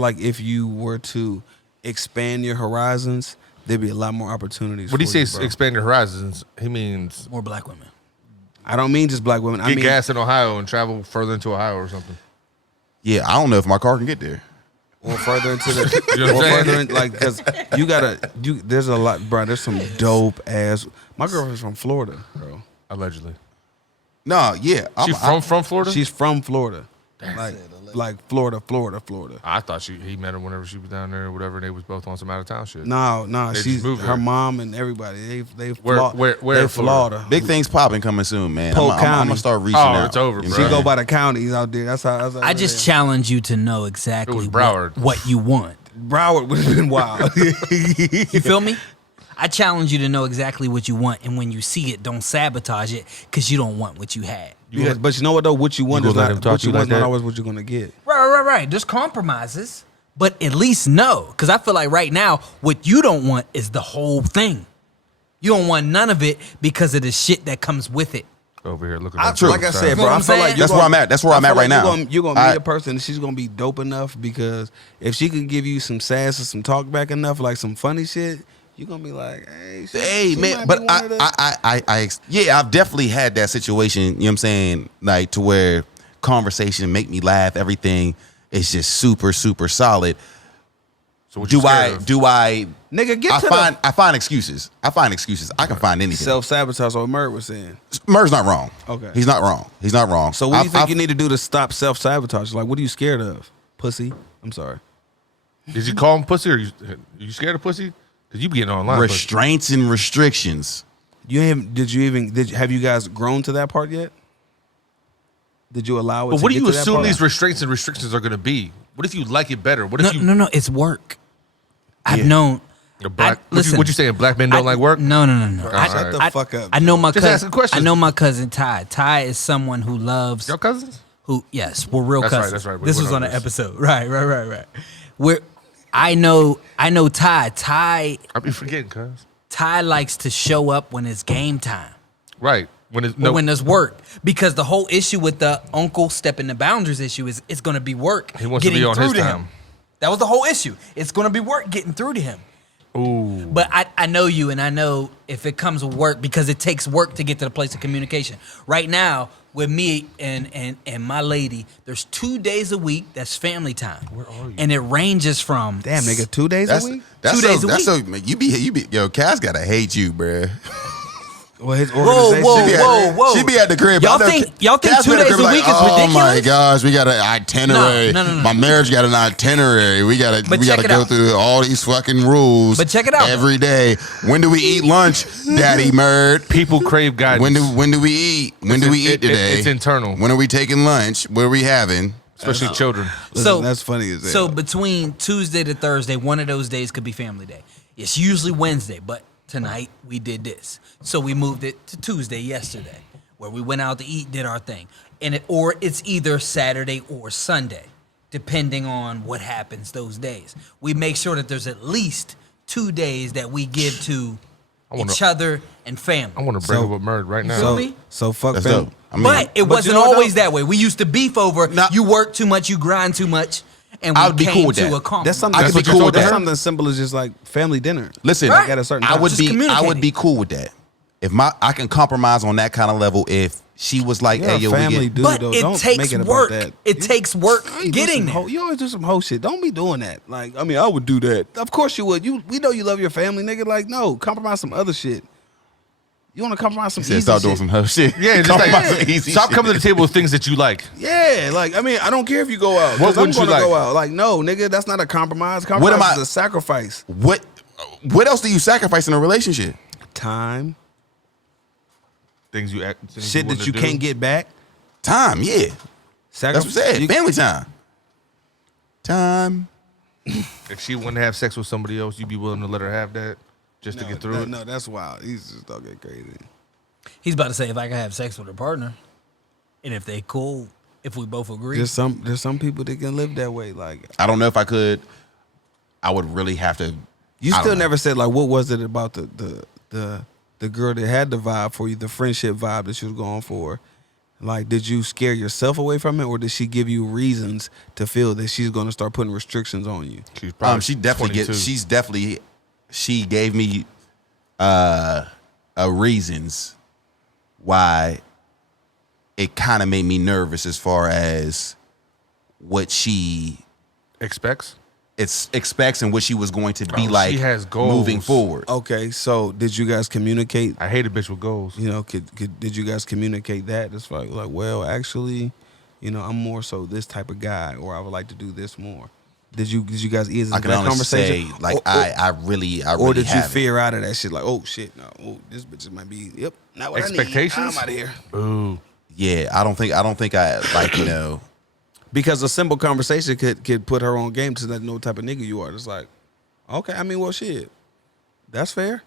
like if you were to expand your horizons, there'd be a lot more opportunities. What do you for say? you, bro. Expand your horizons. He means More black women. I don't mean just black women. I get mean gas in Ohio and travel further into Ohio or something. Yeah, I don't know if my car can get there. or further into the You know what or I'm saying? further in, like because there's a lot, bro. There's some dope ass. My girlfriend's from Florida, bro. Allegedly. No, yeah. She from Florida? She's from Florida, like Florida. I thought he met her whenever she was down there or whatever, and they was both on some out of town shit. No, They she's just moved her there. mom and everybody. They Where they in Florida? Florida. Big things popping coming soon, man. Polk I'm County. gonna start reaching Oh, out. it's over, You know bro. what She I'm go by the counties out there. That's how. I just challenge you to know exactly It was Broward. what you want. Broward would have been wild. You feel me? I challenge you to know exactly what you want, and when you see it, don't sabotage it because you don't want what you had. Because, but you know what though? What you want You is gonna let him not talk what to you you want. like Not that? always what you're gonna get. Right. There's compromises, but at least know. Because I feel like right now, what you don't want is the whole thing. You don't want none of it because of the shit that comes with it. Over here looking. Like I said, You know bro, what I I'm feel like saying? you're That's where I'm at. That's where I I'm feel at right like now. You're gonna meet a person and she's gonna be dope enough because if she can give you some sass or some talk back enough, like some funny shit, you're gonna be like, hey, she man, might but be one of the- yeah, I've definitely had that situation, you know what I'm saying, like to where conversation make me laugh, everything is just super, super solid. So what you scared of? Do I nigga get I to find excuses. I can find the anything. self-sabotage. What Murray was saying. Murr's not wrong. Okay. He's not wrong. So what do you think you need to do to stop self-sabotage? Like, what are you scared of? Pussy. I'm sorry. Did you call him pussy or you scared of pussy? Because you be getting online. pussy. Restraints and restrictions. Have you guys grown to that part yet? Did you allow it? But to what do get you to that assume part? these restraints and restrictions are going to be? What if you like it better? What if you No. It's work. I've Yeah. known. a black? listen, What you saying? Black men don't like work? No. Shut the fuck up. I know my Just cousin. asking questions. I know my cousin Ty. Ty is someone who loves. Your cousins? Yes, we're real That's right, cousins. that's right. We This went was on over an this. episode. Right. I know Ty. I be forgetting, cuz. Ty likes to show up when it's game time. Right. when there's work. Because the whole issue with the uncle stepping the boundaries issue is it's going to be work. He wants to be on his time. Him. That was the whole issue. It's going to be work getting through to him. Ooh. But I know you, and I know if it comes with work, because it takes work to get to the place of communication. Right now, with me and my lady, there's 2 days a week that's family time. Where are you? And it ranges from Damn, nigga, 2 days a week? 2 days a that's week. So, you be yo, Cass gotta hate you, bruh. Well, his Whoa, organization. whoa. She be at the crib. Y'all I know think 2 Cass be at the days crib a like, week is oh ridiculous? my gosh, we got an itinerary. No. My marriage got an itinerary. We gotta But check it go out. through all these fucking rules. But check it out, every day. When do we eat lunch, Daddy Murd? People crave guidance. When do we eat? When do we eat today? It's internal. When are we taking lunch? What are we having? Especially children. Listen, that's funny as hell. So between Tuesday to Thursday, one of those days could be family day. It's usually Wednesday, but tonight we did this. So we moved it to Tuesday yesterday, where we went out to eat, did our thing. Or it's either Saturday or Sunday, depending on what happens those days. We make sure that there's at least 2 days that we give to each other and family. I want to break up with Murd right now. feel me? So fuck That's family. dope. I mean, But it wasn't you know what, always though? that way. We used to beef over Nah. you work too much, you grind too much, and we I would be came cool with to that. a compromise. That's something. I could That's be what cool you with told- That's that. something as simple as just like family dinner. Listen, Right. At a certain I time. would Just be communicating. cool with that. If I can compromise on that kind of level if she was like, You're hey, a yo, family we get, dude, But though. it Don't takes make it about work. that. It takes work You do getting some there. you always do some whole shit. Don't be doing that. Like, I mean, I would do that. Of course you would. We know you love your family, nigga. Like, no, compromise some other shit. You want to compromise some said easy start shit. doing some hoe shit. Yeah, just Compromise like, some easy stop shit. coming to the table with things that you like. Yeah, like I mean, I don't care if you go out. What 'Cause I'm wouldn't you gonna go like? out. Like, no, nigga, that's not a compromise. What Compromise am I- is a sacrifice. What else do you sacrifice in a relationship? Time, Things you shit that you do. can't get back. Time, yeah. That's what I said. You- Family time. Time. If she wanted to have sex with somebody else, you'd be willing to let her have that just to get through it. No, that's wild. He's just talking crazy. He's about to say if I can have sex with a partner, and if they cool, if we both agree. There's some people that can live that way. Like, I don't know if I could. I would really have to. you I don't still know. never said like what was it about the girl that had the vibe for you, the friendship vibe that she was going for. Like, did you scare yourself away from it, or did she give you reasons to feel that she's going to start putting restrictions on you? She's probably She definitely 22. she gave me reasons why it kind of made me nervous as far as what she expects. expects and what she was going to be Oh, like she has goals. moving forward. Okay, so did you guys communicate? I hate a bitch with goals. You know, did you guys communicate that? It's like, well, actually, you know, I'm more so this type of guy, or I would like to do this more. Did you guys ease I into can that honestly say, conversation? like, I really or did you haven't. fear out of that shit? Like, oh shit, no, this bitch might be, yep, not what Expectations? I need. I'm out of here. Ooh. Yeah, I don't think I like, you know. Because a simple conversation could put her on game to know what type of nigga you are. It's like, okay, I mean, well, shit, that's fair.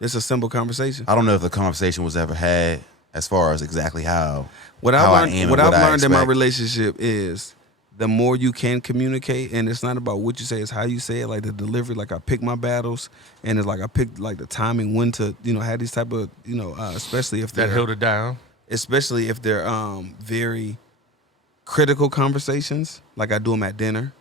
It's a simple conversation. I don't know if the conversation was ever had as far as exactly how What how I've I am learned, and I've I learned in my expect. relationship is the more you can communicate, and it's not about what you say, it's how you say it, like the delivery. Like I pick my battles, and it's like I pick like the timing when to, you know, have these type of, you know, especially if That they're held it down. especially if they're very critical conversations, like I do them at dinner,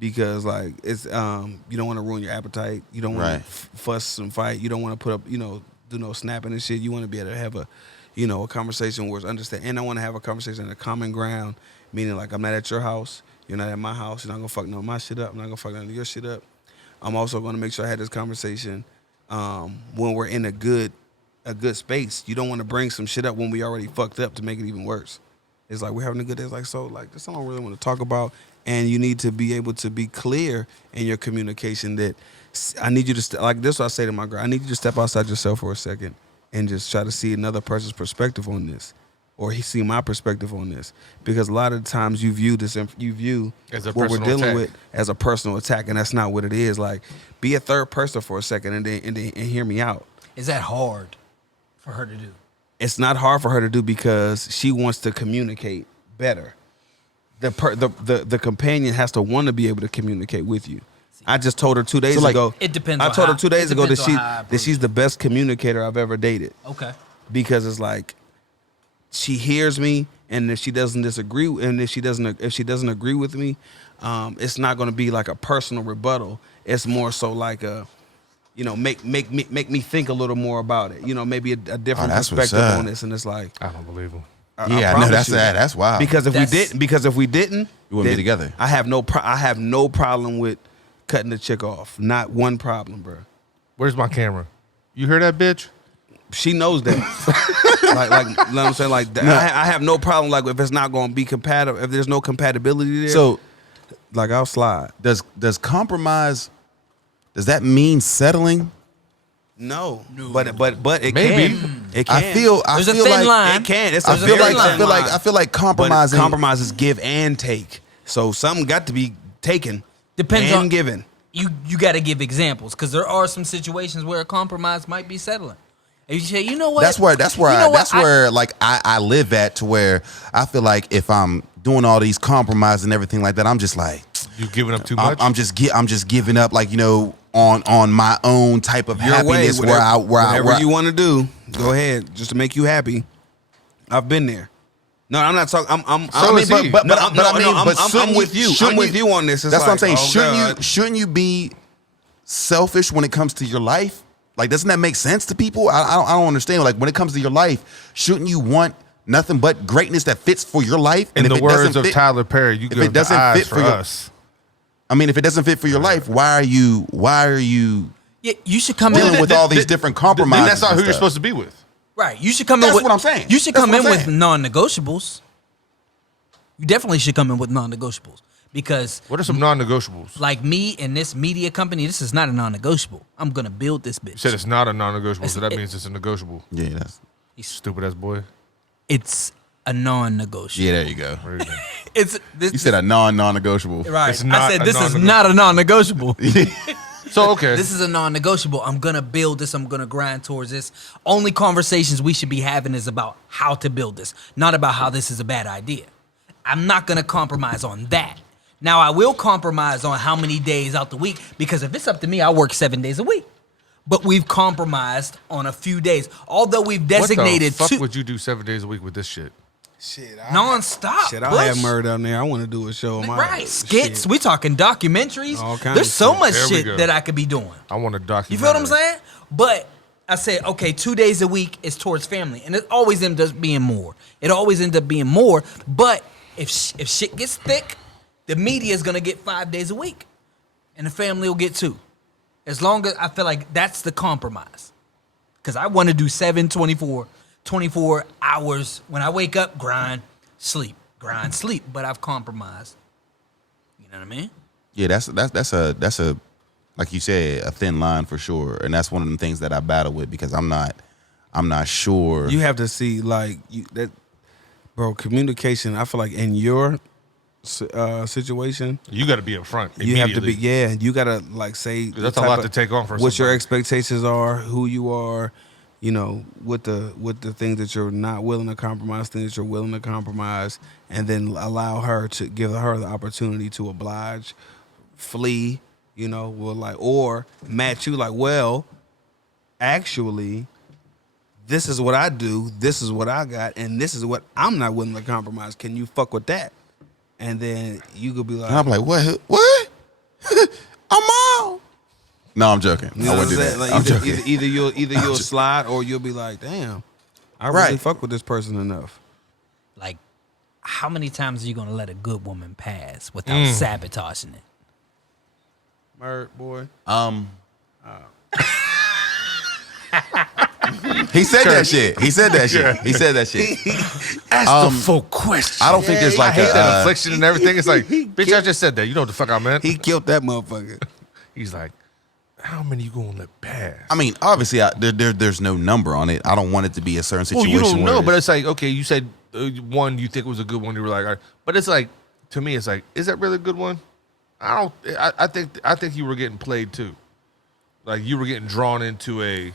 because like it's you don't want to ruin your appetite, you don't want Right. to fuss and fight, you don't want to put up, you know, do no snapping and shit. You want to be able to have a, you know, a conversation where it's understand, and I want to have a conversation in a common ground, meaning like I'm not at your house, you're not at my house, you're not gonna fuck none of my shit up, I'm not gonna fuck none of your shit up. I'm also gonna make sure I had this conversation when we're in a good space. You don't want to bring some shit up when we already fucked up to make it even worse. It's like we're having a good day. It's like, so like this I don't really want to talk about, and you need to be able to be clear in your communication that I need you to like this. Is what I say to my girl. I need you to step outside yourself for a second and just try to see another person's perspective on this, or see my perspective on this, because a lot of the times you view this, you view As a what we're personal dealing attack. with as a personal attack, and that's not what it is. Like, be a third person for a second and then hear me out. Is that hard for her to do? It's not hard for her to do because she wants to communicate better. The companion has to want to be able to communicate with you. I just told her 2 days So, like, ago. It depends I on told her how- 2 days it ago that depends on how I approach she's the best communicator I've ever dated. Okay. because it's like she hears me, and if she doesn't disagree, and if she doesn't agree with me, it's not going to be like a personal rebuttal. It's more so like a, make me think a little more about it. Maybe a different that's what's perspective up. on this, and it's like I don't believe him. I know that's wild. Because if we didn't, we wouldn't be then together. I have no problem with cutting the chick off. Not one problem, bro. Where's my camera? You hear that, bitch? She knows that. like, you know what I'm saying? Like, I have no problem. Like, if it's not going to be compatible, if there's no compatibility there, So, like, I'll slide. does compromise? Does that mean settling? No, but it Maybe. can. It can. I feel There's a thin like line. it can. It's I a feel very like thin line. I feel like But compromising. compromises give and take. So something got to be taken. Depends and on given. You got to give examples because there are some situations where a compromise might be settling. And you say, you know what? That's where You know what? where like I live at, to where I feel like if I'm doing all these compromises and everything like that, I'm just like You giving up too much? I'm just giving up, like, on my own type of Your happiness, way, whatever you want to do, go ahead, just to make you happy. I've been there. No, I'm not talking. I'm with you. I'm with you on this. It's That's what I'm saying. God. Shouldn't you be selfish when it comes to your life? Like, doesn't that make sense to people? I don't understand. Like, when it comes to your life, shouldn't you want nothing but greatness that fits for your life? In if the it words doesn't of fit- Tyler Perry, you if give it doesn't the eyes fit for for your- us. I mean, if it doesn't fit for your life, why are you Yeah, you should come in dealing with all these different compromises? Then that's not and who you're stuff? supposed to be with. right. You should come That's in with what I'm saying. You should That's come what in I'm with saying. non-negotiables. You definitely should come in with non-negotiables because, What are some non-negotiables? like me and this media company, this is not a non-negotiable. I'm gonna build this bitch. You said it's not a non-negotiable, so that It's- means it's a negotiable. Yeah, that's Stupid ass boy. It's a non-negotiable. yeah. There you go. There you go. It's this. You said a non-negotiable. right. It's I not said a this is non-negotiable. not a non-negotiable. So okay, This is a non-negotiable. I'm gonna build this. I'm gonna grind towards this. Only conversations we should be having is about how to build this, not about how this is a bad idea. I'm not gonna compromise on that. Now I will compromise on how many days out the week, because if it's up to me, I work 7 days a week. But we've compromised on a few days, although we've designated what the fuck two would you do 7 days a week with this shit? Shit, nonstop. Shit, I'll have Bush. murder down there. I want to do a show. On my Right, skits. shit. We talking documentaries. All kinds There's of so shit. much There we shit go. that I could be doing. I want to document. You feel what I'm saying? But I said, okay, 2 days a week is towards family, and it always ends up being more. It always ends up being more. But if shit gets thick, the media is gonna get 5 days a week, and the family will get 2. As long as I feel like that's the compromise, because I want to do 24 hours. When I wake up, grind, sleep, but I've compromised. You know what I mean? Yeah, that's a like you said, a thin line for sure, and that's one of the things that I battle with, because I'm not sure. You have to see bro. Communication. I feel like in your situation, You got to be upfront. you have to be. immediately. Yeah, you gotta like say the That's a type lot of- to take on for what your somebody. expectations are, who you are. With the things that you're not willing to compromise, things that you're willing to compromise, and then allow her to give her the opportunity to oblige, flee. Or match you like, well, actually, this is what I do, this is what I got, and this is what I'm not willing to compromise. Can you fuck with that? And then you could be like, and I'm like, what? I'm out. No, I'm joking. you know I what wouldn't do I'm that. saying? I'm Like joking. either you'll slide, or you'll be like, damn, I really Right. fuck with this person enough. Like, how many times are you gonna let a good woman pass without sabotaging it? Murd boy. He said that shit. He said that shit. He said that shit. Ask the full question. I don't think there's I like hate that a. affliction and everything. It's like, bitch, I just said that. You know what the fuck I meant? He killed that motherfucker. He's like, how many you gonna let pass? I mean, obviously, there's no number on it. I don't want it to be a certain Well, situation. you don't know, where but it's like, okay, you said one you think was a good one. You were like, all right. But it's like, to me, it's like, is that really a good one? I think you were getting played too. Like you were getting drawn into a,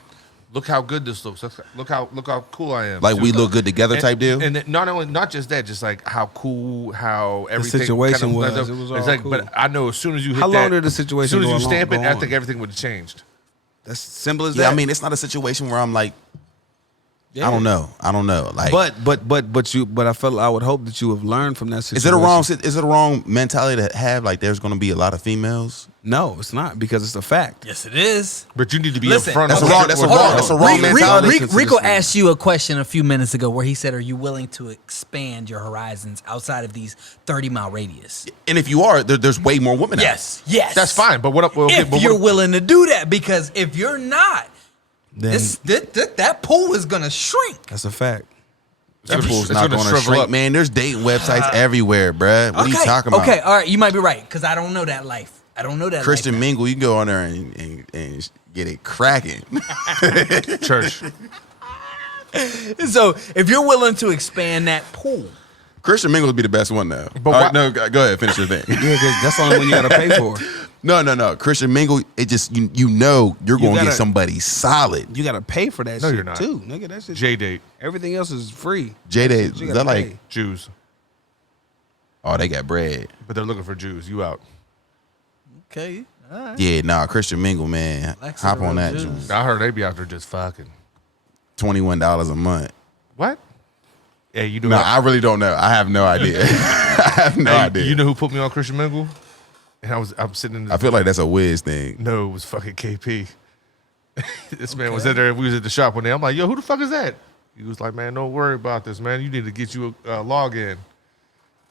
look how good this looks. Look how cool I am. like too. we look good together type deal. And then not just that, just like how cool, how everything situation kind of, was. It was it's all like, cool. but I know as soon as you hit How that, long did the situation as soon as go you along- stamp it, go I on? think everything would have changed. That's simple as Yeah, that. I mean, it's not a situation where I'm like, I don't know. Like, But I would hope that you have learned from that situation. is it a wrong mentality to have? Like, there's going to be a lot of females. No, it's not, because it's a fact. Yes, it is. But you need to be Listen, upfront. That's about wrong- what- that's a what- wrong- that's a wrong mentality. Rico asked you a question a few minutes ago where he said, "Are you willing to expand your horizons outside of these 30-mile radius?" And if you are, there's way more women out. Yes, yes. That's fine. But what? Okay, If but you're what, willing to do that, because if you're not, Then that pool is gonna shrink. that's a fact. That It's pool's gonna not going to shrivel shrink, up. man. There's dating websites everywhere, bruh. What are you talking about? Okay, all right, you might be right, because I don't know that life. I don't know that Christian life. Mingle, you can go on there and get it cracking. church. So if you're willing to expand that pool, Christian Mingle would be the best one, though. But All why- right, no, go ahead, finish your thing. Yeah, 'cause that's the only one you got to pay for. No. Christian Mingle, it just you know you're going to gotta- get somebody solid. You got to pay for that No, shit you're not. too. Nigga, that shit. J-date. Everything else is free. J-Day, You is gotta that like, pay. Jews. oh, they got bread. But they're looking for Jews. You out. okay, all right. Yeah, nah, Christian Mingle, man. Blacks Hop are the on real that. Jews. I heard they be out there just fucking. $21 a month. What? Yeah, you know. No, I really don't know. I have no idea. I have no idea. You know who put me on Christian Mingle? And I'm sitting in. I feel like that's a Wiz thing. No, it was fucking KP. This man was in there. We was at the shop one day. I'm like, yo, who the fuck is that? He was like, man, don't worry about this, man. You need to get you a login.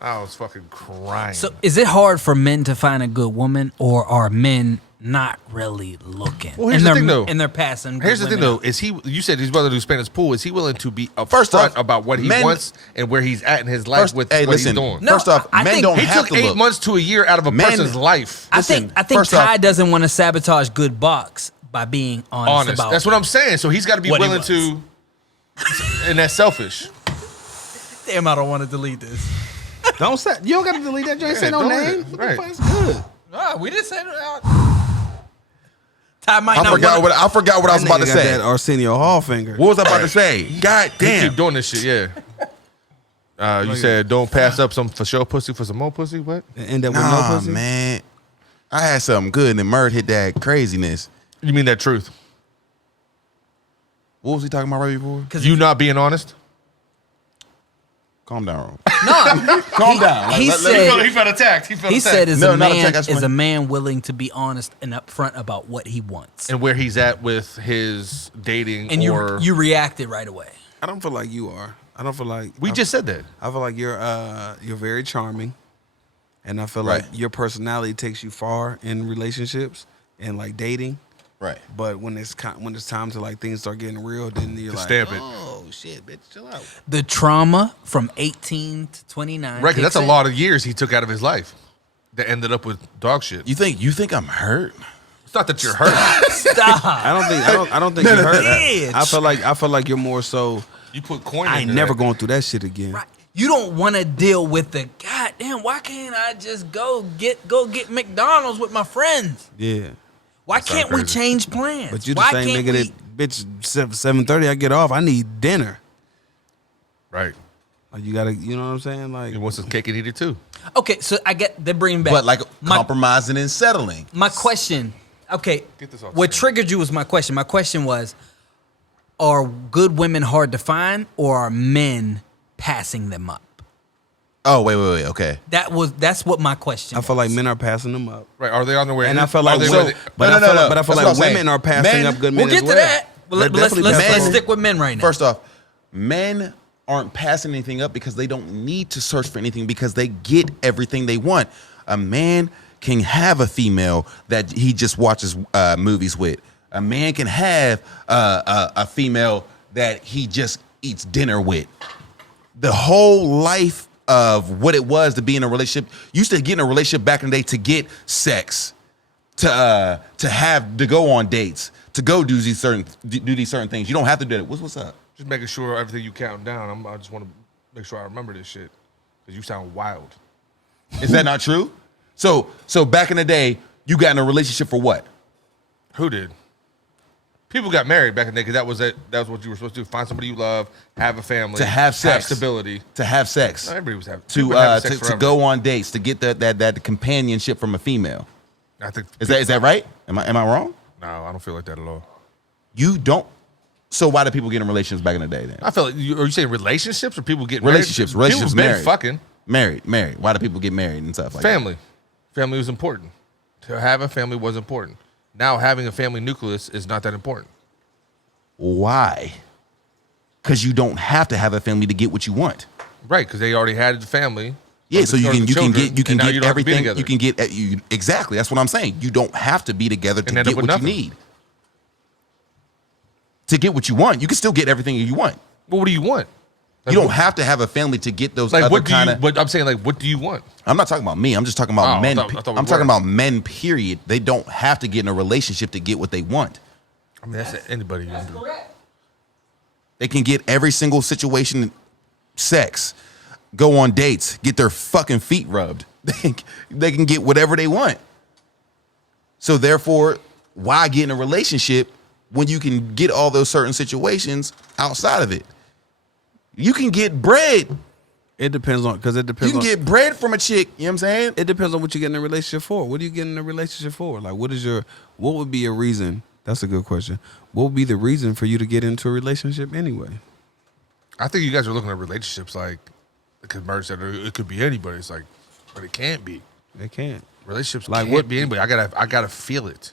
I was fucking crying. So is it hard for men to find a good woman, or are men not really looking? Well, here's and the they're, thing, though. And they're passing. good Here's the thing, women though. out. Is he? You said he's willing to expand his pool. Is he willing to be First upfront off, about what he men- wants and where he's at in his life with hey, what listen. he's doing? No, First off, I men think- don't He have took to 8 look. months to a year out of a Men- person's life. I Listen, think first Ty off- doesn't want to sabotage good box by being honest, Honest. about. That's what I'm saying. So he's got to be what he willing to, and that's selfish. Damn, I don't want to delete this. Don't say you don't got to delete that. You ain't say no don't. name. What the Right. fuck? It's good. We didn't say that. Ty might I not forgot wanna- what I was That about nigga to got say. that Arsenio Hall finger. What was I about to say? God He damn. keep doing this shit. Yeah. You said don't pass up some for sure pussy for some more pussy. What? And end up with no Nah, pussy. man. I had something good and then Murd hit that craziness. You mean that truth? What was he talking about right before? You not being honest? Calm down. No, Calm down. he said. felt attacked. He said, No, not attack, that's is fine. a man willing to be honest and upfront about what he wants?" And where he's at with his dating, And or you reacted right away. I don't feel like you are. I don't feel like we just said that. I feel like you're very charming, and I feel Right. like your personality takes you far in relationships and like dating. Right. But when it's time to like things start getting real, then you're like, stamp it. oh shit, bitch, chill out. The trauma from 18 to 29. Right, 'cause that's a kicks in. lot of years he took out of his life that ended up with dog shit. You think I'm hurt? It's not that you're hurt. Stop. I don't think you hurt. Bitch. I feel like you're more so. You put coin. I ain't into never that. going through that shit again. Right. You don't want to deal with the goddamn. Why can't I just go get McDonald's with my friends? Yeah, Why sound can't we crazy. change plans? but you the Why same can't nigga we- that bitch 7:30. I get off. I need dinner. Right. Like you gotta, you know what I'm saying? Like He wants his cake and eat it too. Okay, so I get they bring back. But like my, compromising and settling. my question. Okay, Get this off what the triggered you was my question. My question was: are good women hard to find, or are men passing them up? Oh, wait. Okay. That's what my question. I feel was. like men are passing them up, Right. Are they on their way? and I feel like Are they so, where they- but No, I no, feel no. like, but I feel That's like what I'm women saying. are passing Men- up good men. We'll get as to well. that. Well, They're let's definitely passing up. stick with men right now. First off, men aren't passing anything up because they don't need to search for anything because they get everything they want. A man can have a female that he just watches movies with. A man can have a female that he just eats dinner with. The whole life of what it was to be in a relationship, you used to get in a relationship back in the day to get sex, to go on dates, to go do these certain things. You don't have to do it. What's up? Just making sure everything you counting down. I just want to make sure I remember this shit because you sound wild. Is that not true? So back in the day, you got in a relationship for what? Who did? People got married back in the day because that was it. That was what you were supposed to do. Find somebody you love, have a family, To have sex. stability. To have sex. Not everybody was having To go on dates, to get that companionship from a female. I think Is that right? Am I wrong? No, I don't feel like that at all. You don't. So why did people get in relationships back in the day then? I feel like, are you saying relationships or people getting Relationships, married? relationships, People been married. fucking. Married. Why do people get married and stuff like Family. Family was important. To have a family was important. Now having a family nucleus is not that important. that? Why? Because you don't have to have a family to get what you want. Right, because they already had the family. Yeah, or so the- you or can the you can children, get you can and now get you don't have to be everything together. you can get you exactly. That's what I'm saying. You don't have to be together to And end get up with what you nothing. need. To get what you want, you can still get everything you want. Well, what do you want? Like, You don't what- have to have a family to get those like other what do kind you? of. But I'm saying, like, what do you want? I'm not talking about me. I'm just talking about Oh, I men. thought we I'm talking were. about men. Period. They don't have to get in a relationship to get what they want. I mean, that's anybody. You can do. They can get every single situation, sex, go on dates, get their fucking feet rubbed. They can get whatever they want. So therefore, why get in a relationship when you can get all those certain situations outside of it? You can get bread. It depends on because it You depends. can on, get bread from a chick. You know what I'm saying? It depends on what you get in a relationship for. What are you getting in a relationship for? Like, what would be a reason? That's a good question. What would be the reason for you to get into a relationship anyway? I think you guys are looking at relationships like, because Merge said it could be anybody. It's like, but it can't be. They can't. Relationships Like can't what- be anybody. I gotta feel it.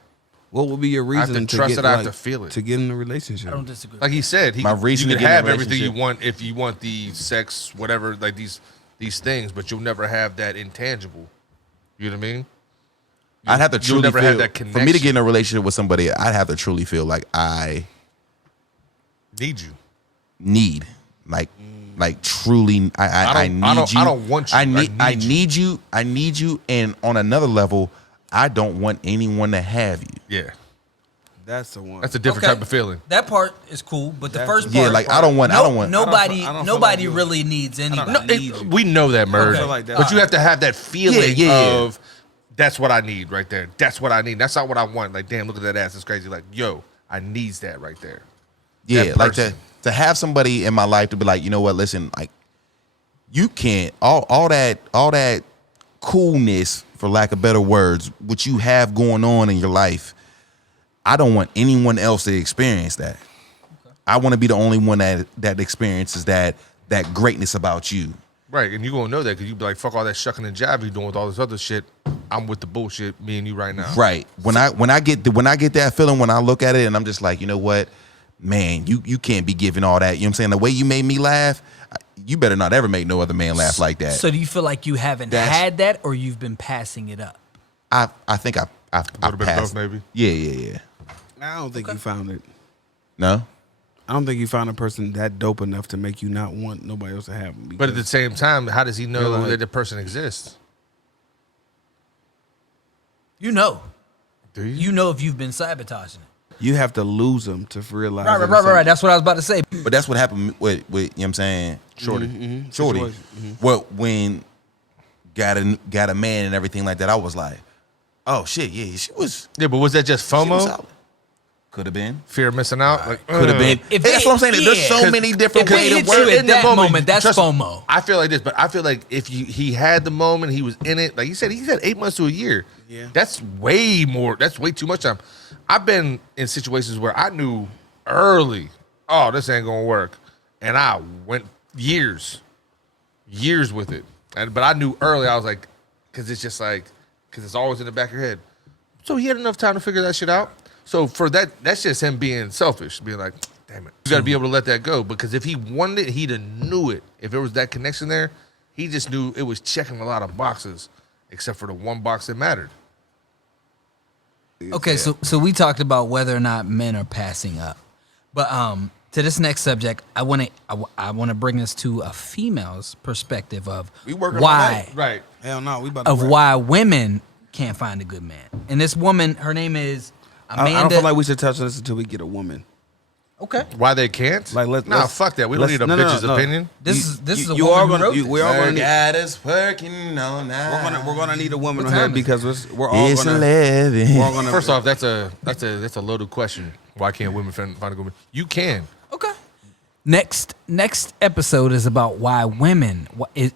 What would be your I have reason to trust get, it. I have like, to feel it. to get in a relationship? I don't disagree. Like he said, My reason you to can get in a have everything you relationship- want if you want the sex, whatever, like these things, but you'll never have that intangible. You know what I mean? I'd have to You'll truly never feel, have that for me to connection. get in a relationship with somebody, I'd have to truly feel like I Need you. need, like truly, I need you. I don't want you. I need you. I need you. And on another level, I don't want anyone to have you. Yeah, That's the one. that's a different Okay. type of feeling. That part is cool, but the That's first the- part, Yeah, like I don't want. nobody, I don't feel nobody like you- really needs anybody. No, we know that, Merge. I feel like that. But you have to have that feeling Yeah. of that's what I need right there. That's what I need. That's not what I want. Like, damn, look at that ass. It's crazy. Like, yo, I needs that right there. Yeah, that like person. to have somebody in my life to be like, you know what? Listen, like you can't all that coolness, for lack of better words, what you have going on in your life. I don't want anyone else to experience that. Okay. I want to be the only one that experiences that greatness about you. Right, and you're going to know that because you be like, fuck all that shucking and jiving you doing with all this other shit. I'm with the bullshit, me and you right now. Right. When I get that feeling, when I look at it and I'm just like, you know what, man, you can't be giving all that. You know what I'm saying? The way you made me laugh, you better not ever make no other man laugh like that. So do you feel like you haven't had that, or you've been passing it up? I think I've little bit of passed. both, maybe. Yeah. I don't think you found it. No? I don't think you found a person that dope enough to make you not want nobody else to have them. But at the same time, how does he know You're like- that the person exists? You know, Do you? you know if you've been sabotaging it. you have to lose them to realize. Right. that it's something- That's what I was about to say. But that's what happened with you know what I'm saying? Shorty. Mm-hmm. Shorty. Situation. Well, when got a man and everything like that, I was like, oh shit, yeah, she was Yeah, but was that just FOMO? solid. Could have been. Fear of missing out? Like, Could have been. If Hey, that's it- what I'm saying. There's so yeah. many different If it ways to hits work. you at in the that moment, that's trust- FOMO. I feel like this, but I feel like if he had the moment, he was in it. Like he said 8 months to a year. Yeah. That's way more. That's way too much time. I've been in situations where I knew early, oh, this ain't gonna work, and I went years with it. But I knew early. I was like, because it's just like, because it's always in the back of your head. So he had enough time to figure that shit out. So for that's just him being selfish, being like, damn it. You got to be able to let that go, because if he wanted it, he'd have knew it. If there was that connection there, he just knew it was checking a lot of boxes, except for the one box that mattered. Okay, so we talked about whether or not men are passing up, but to this next subject, I want to bring us to a female's perspective of We working on why that. Right. Hell no, we about to of wrap. why women can't find a good man. And this woman, her name is Amanda. I don't feel like we should touch on this until we get a woman. Okay, Why they can't? Like, nah, let's- fuck that. We don't let's- need a no, no, bitch's no. opinion. this is a you woman are who gonna. wrote this. We are gonna need. Got us working all night. We're gonna need a woman What on here time is because we're all It's gonna. 11. We're all gonna. First off, that's a loaded question. Why can't women find a good man? You can. Okay. Next episode is about why women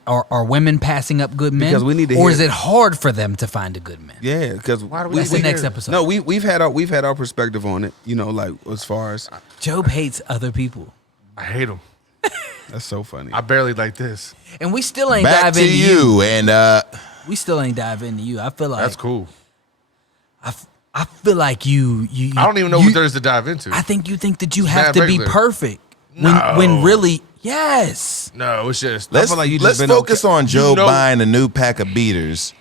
are women passing up good men, Because we need to or hear- is it hard for them to find a good man? Yeah, because Why do we That's the we next here? episode. No, we've had our perspective on it. You know, like as far as Job hates other people. I hate them. That's so funny. I barely like this. And we still ain't Back dive to into you. you, and We still ain't dive into you. I feel like That's cool. I feel like you I don't even know what there is to dive into. I think you think that you It's have mad to be regular. perfect. No. When really, yes. No, it's just let's feel like you just let's been focus on Joe You know- buying a new pack of beaters.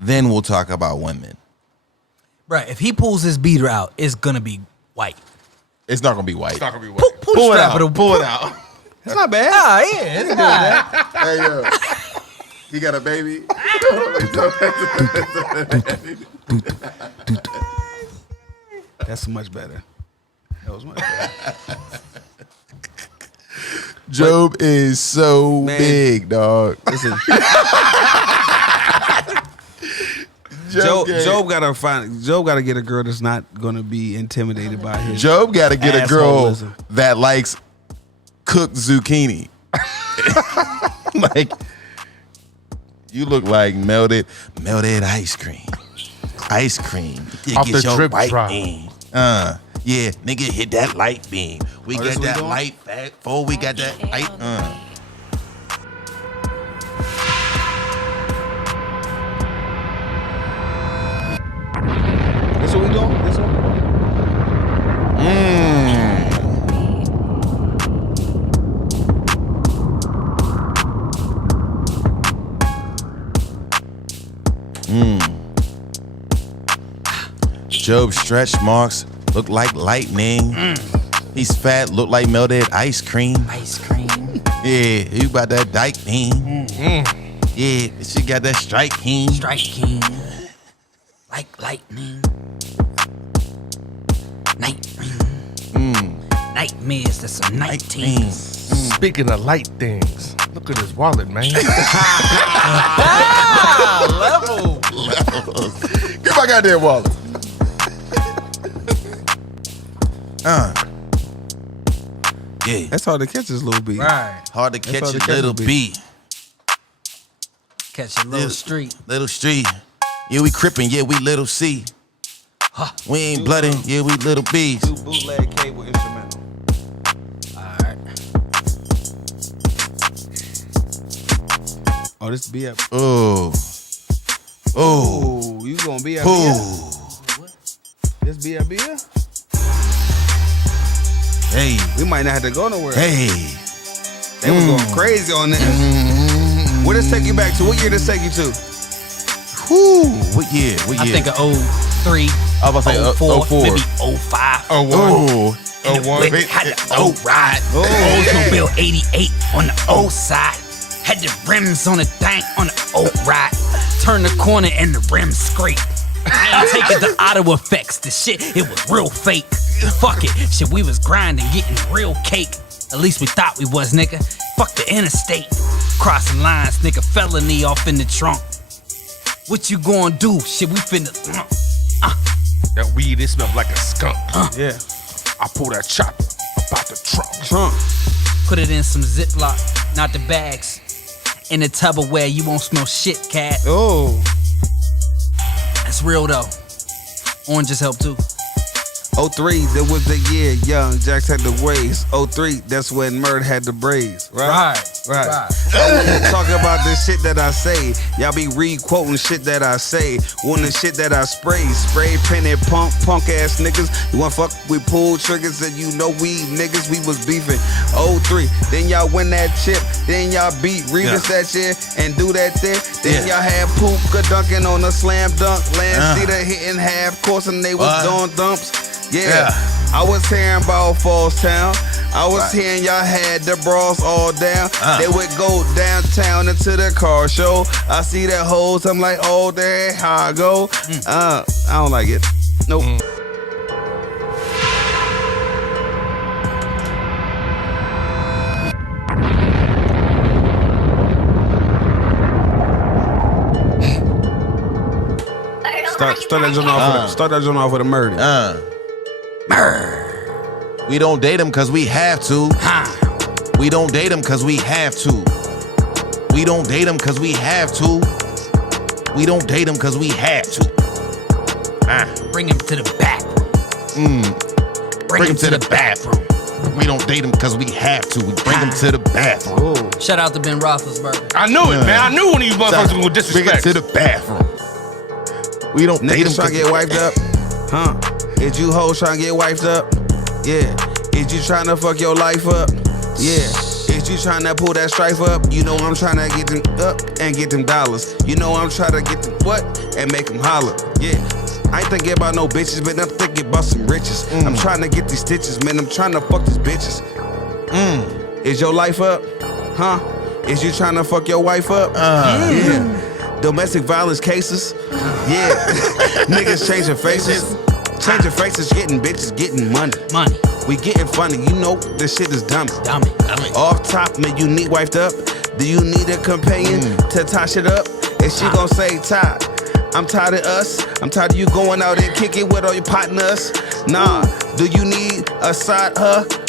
Then we'll talk about women. Right. If he pulls his beater out, it's gonna be white. It's not gonna be white. it's not gonna be Pull, white. pull, Pull the it strap out. of the- Pull it out. It's not bad. Ah, yeah, it's not. Hey yo, he got a baby. That's much better. That was much better. Job is so Man. big, dog. Listen, Job Job gotta get a girl that's not gonna be intimidated by his. Job got to get a girl Assholeism. that likes cooked zucchini. Like, you look like melted ice cream. Ice cream. You Off get the your drip white drop. beam. Yeah, nigga, hit that light beam. We this got what we that doing? light fat. Before we got that light. That's what we doing. This one. Job's stretch marks look like lightning. He's fat, look like melted ice cream. Ice cream. Yeah, you about that dyke beam. Yeah, she got that strike beam. Strike king. Like lightning. Nightmares, that's a 19. Speaking of light things, look at his wallet, man. Level. Get my goddamn wallet. Yeah, That's hard to catch this little beat. Right. hard to catch all a the little catch beat. Catch a little street. Little street. Yeah, we crippin', yeah, we little C. We ain't bloodin', yeah, we little B's. Do bootleg cable instrumental. Alright. Oh, this be up. Oh. Oh. Oh, you gonna be up here? Oh. This be up here? Hey. We might not have to go nowhere. Hey. They was going crazy on this. Where this take you back to? What year this take you to? Whoo. What year? What I year? think of 03, I was about to say 04, 04. maybe 05. Oh. And the one. whip had the old ride. Oldsmobile 88 on the old side. Had the rims on the thing on the old ride. Turn the corner and the rims scrape. I ain't taking the auto effects. The shit, it was real fake. Fuck it. Shit, we was grinding, getting real cake. At least we thought we was, nigga. Fuck the interstate. Crossing lines, nigga. Felony off in the trunk. What you gonna do? Shit, we finna. That weed, it smelled like a skunk. Yeah. I pull that chopper about the trunk. Trump. Put it in some Ziploc, not the bags. In the Tupperware, you won't smell shit, cat. Oh. That's real though. Oranges help too. 03, that was the year Young Jax had the waves. 03, that's when Murd had the braids. Right. Talk about this shit that I say. Y'all be re-quoting shit that I say. One of the shit that I spray painted punk ass niggas. You want fuck with pull triggers and you know we niggas, we was beefing. 03, then y'all win that chip. Then y'all beat Revis that year and do that there. Then y'all had Puka dunking on a slam dunk. Lance Cedar hitting half course and they was doing dumps. Yeah, I was hearing about Falls Town. I was hearing y'all had the bras all down. They would go downtown into the car show. I see that hoes, I'm like, oh, there how I go. I don't like it. Nope. Start that joint off. Start that joint off with a murder. We don't date them cause we have to. We don't date them cause we have to. We don't date them cause we have to. We don't date them cause we have to. Bring him to the back. Bring him to the bathroom. We don't date them because we have to. We bring them to the bathroom. Shout out to Ben Roethlisberger. I knew it, man. I knew when these motherfuckers were gonna Bring them disrespect. to the bathroom. We don't date them. Niggas trying to get wiped up? Huh? Is you hoes trying to get wiped up? Yeah. Is you trying to fuck your life up? Yeah. Is you trying to pull that strife up? You know I'm trying to get them up and get them dollars. You know I'm trying to get them what? And make them holler. Yeah. I ain't thinking about no bitches, man. I'm thinking about some riches. I'm trying to get these stitches, man. I'm trying to fuck these bitches. Is your life up? Huh? Is you trying to fuck your wife up? Yeah. Domestic violence cases? Yeah. Niggas changing faces. Changing faces, getting bitches, getting money. Money. We getting funny. You know this shit is dumb. Dummy. Off top, man, you need wiped up? Do you need a companion to tie shit up? And she gon' say, Ty, I'm tired of us. I'm tired of you going out and kicking with all your partners. Nah, do you need a side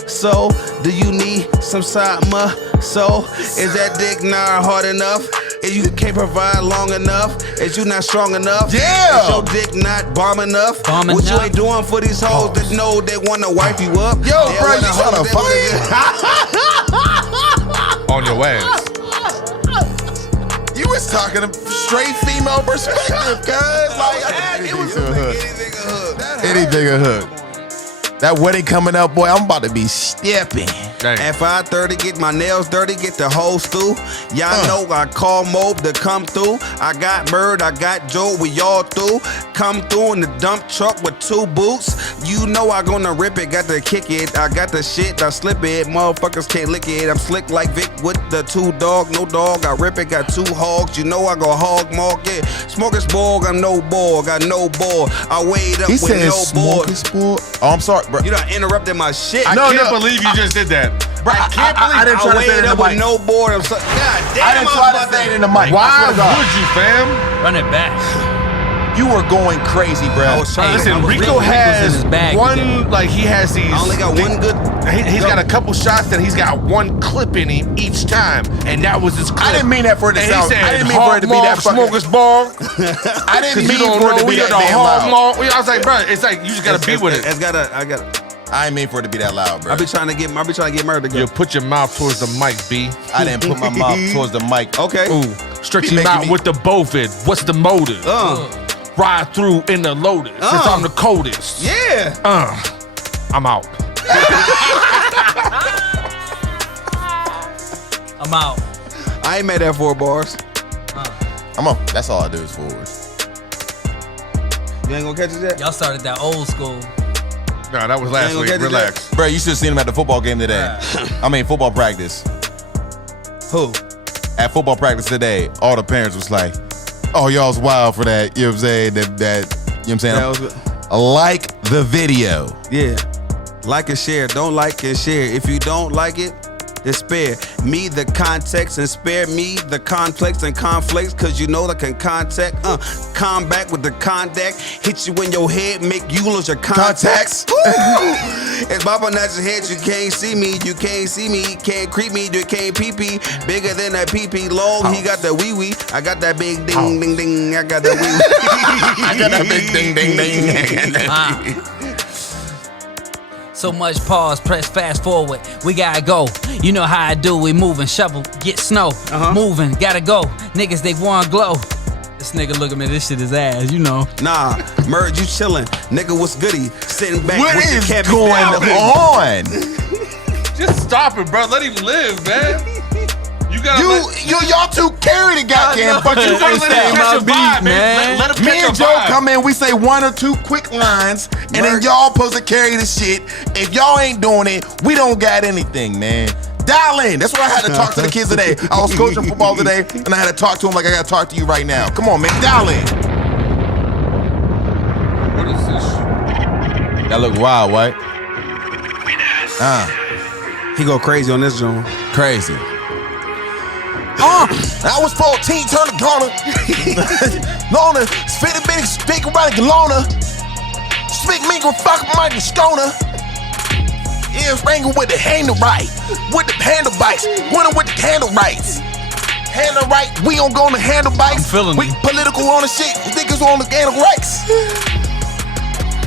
so? Do you need some side so? Is that dick not hard enough? If you can't provide long enough, is you not strong enough? Yeah. Is your dick not bomb enough? Bomb What you enough? ain't doing for these hoes that know they wanna wipe you up? Yo, They bro, wanna you tryna hold that- On your ass. You was talking a straight female perspective, cuz. Like, anything a hook. That wedding coming up, boy, I'm about to be stepping. At 5:30, get my nails dirty, get the whole stew. Y'all know I call Mob to come through. I got Bird, I got Joe, we all through. Come through in the dump truck with 2 boots. You know I gonna rip it, got to kick it. I got the shit, I slip it. Motherfuckers can't lick it. I'm slick like Vic with the 2 dog, no dog. I rip it, got 2 hogs. You know I go hog market. Smorgasbord, I'm no ball, got no ball. I weighed up He with said no board. smorgasbord. Oh, I'm sorry, bro. You done interrupted my shit. I can't believe you just did that. Bro, I can't believe I didn't try to say it weighed in up the with mic. no board. I'm so, God damn, I didn't try to say it in the mic. Why I swear to God. would you, fam? Run it back. You were going crazy, bro. I was trying. Listen, I was Rico really- has his bag one, like he has these. I only got one good. He's got a couple shots that he's got one clip in him each time, and that was his clip. I didn't mean that for it to And he sound. said, I didn't mean for it to be that fucking. smorgasbord. I didn't mean You don't for it know to be we that got the damn hog loud. mall. I was like, bro, it's like you just gotta be with it. I got. I didn't mean for it to be that loud, bro. I be trying to get murdered. You put your mouth towards the mic, B. I didn't put my mouth towards the mic. Okay. Ooh, stretch Be him making out me- with the bovid. What's the motive? Ride through in the Lotus. Since I'm the coldest. Yeah. I'm out. I'm out. I ain't made that 4 bars. I'm up. That's all I do is forward. You ain't gonna catch it yet? Y'all started that old school. Nah, that was last gonna week. get it Relax. Bro, you should have seen him at the football game today. I mean, football practice. Who? At football practice today, all the parents was like, "Oh, y'all's wild for that." You know what I'm saying? That you know what I'm saying? That was, Like the video. yeah. Like and share. Don't like and share. If you don't like it, then spare me the context and spare me the complex and conflicts, cause you know that can contact, combat with the contact, hit you in your head, make you lose your contacts. It's Baba Nat's head, you can't see me, can't creep me, you can't pee-pee, bigger than that pee-pee, long, he got the wee-wee, I got that big ding, ding, ding, I got that wee-wee. I got that big ding, ding, ding. So much pause, press fast forward. We gotta go. You know how I do. We moving, shovel, get snow. Moving, gotta go. Niggas, they want glow. This nigga look at me, this shit is ass, you know. Nah, Merge, you chillin', nigga, what's goody? Sitting back What with your is cabbage going down. on? Just stop it, bro. Let him live, man. You gotta Y'all two carry the goddamn but you fucking gotta let him catch a vibe, man. Let him Me catch and a Joe vibe. come in, we say 1 or 2 quick lines, and then Merch. y'all supposed to carry the shit. If y'all ain't doing it, we don't got anything, man. Dial in. That's what I had to talk to the kids today. I was coaching football today, and I had to talk to them like I got to talk to you right now. Come on, man. Dial in. What is this? That look wild, right? He go crazy on this joint. Crazy. I was 14, turn the corner. Lona, spit a bit, speak around the Lona. Speak me, go fuck my stoner. Ears ringing with the handle right, with the handle bites, winning with the handle rights. Handle right, we don't go on the handle bites. I'm feeling we it. political on the shit, niggas on the handle rights.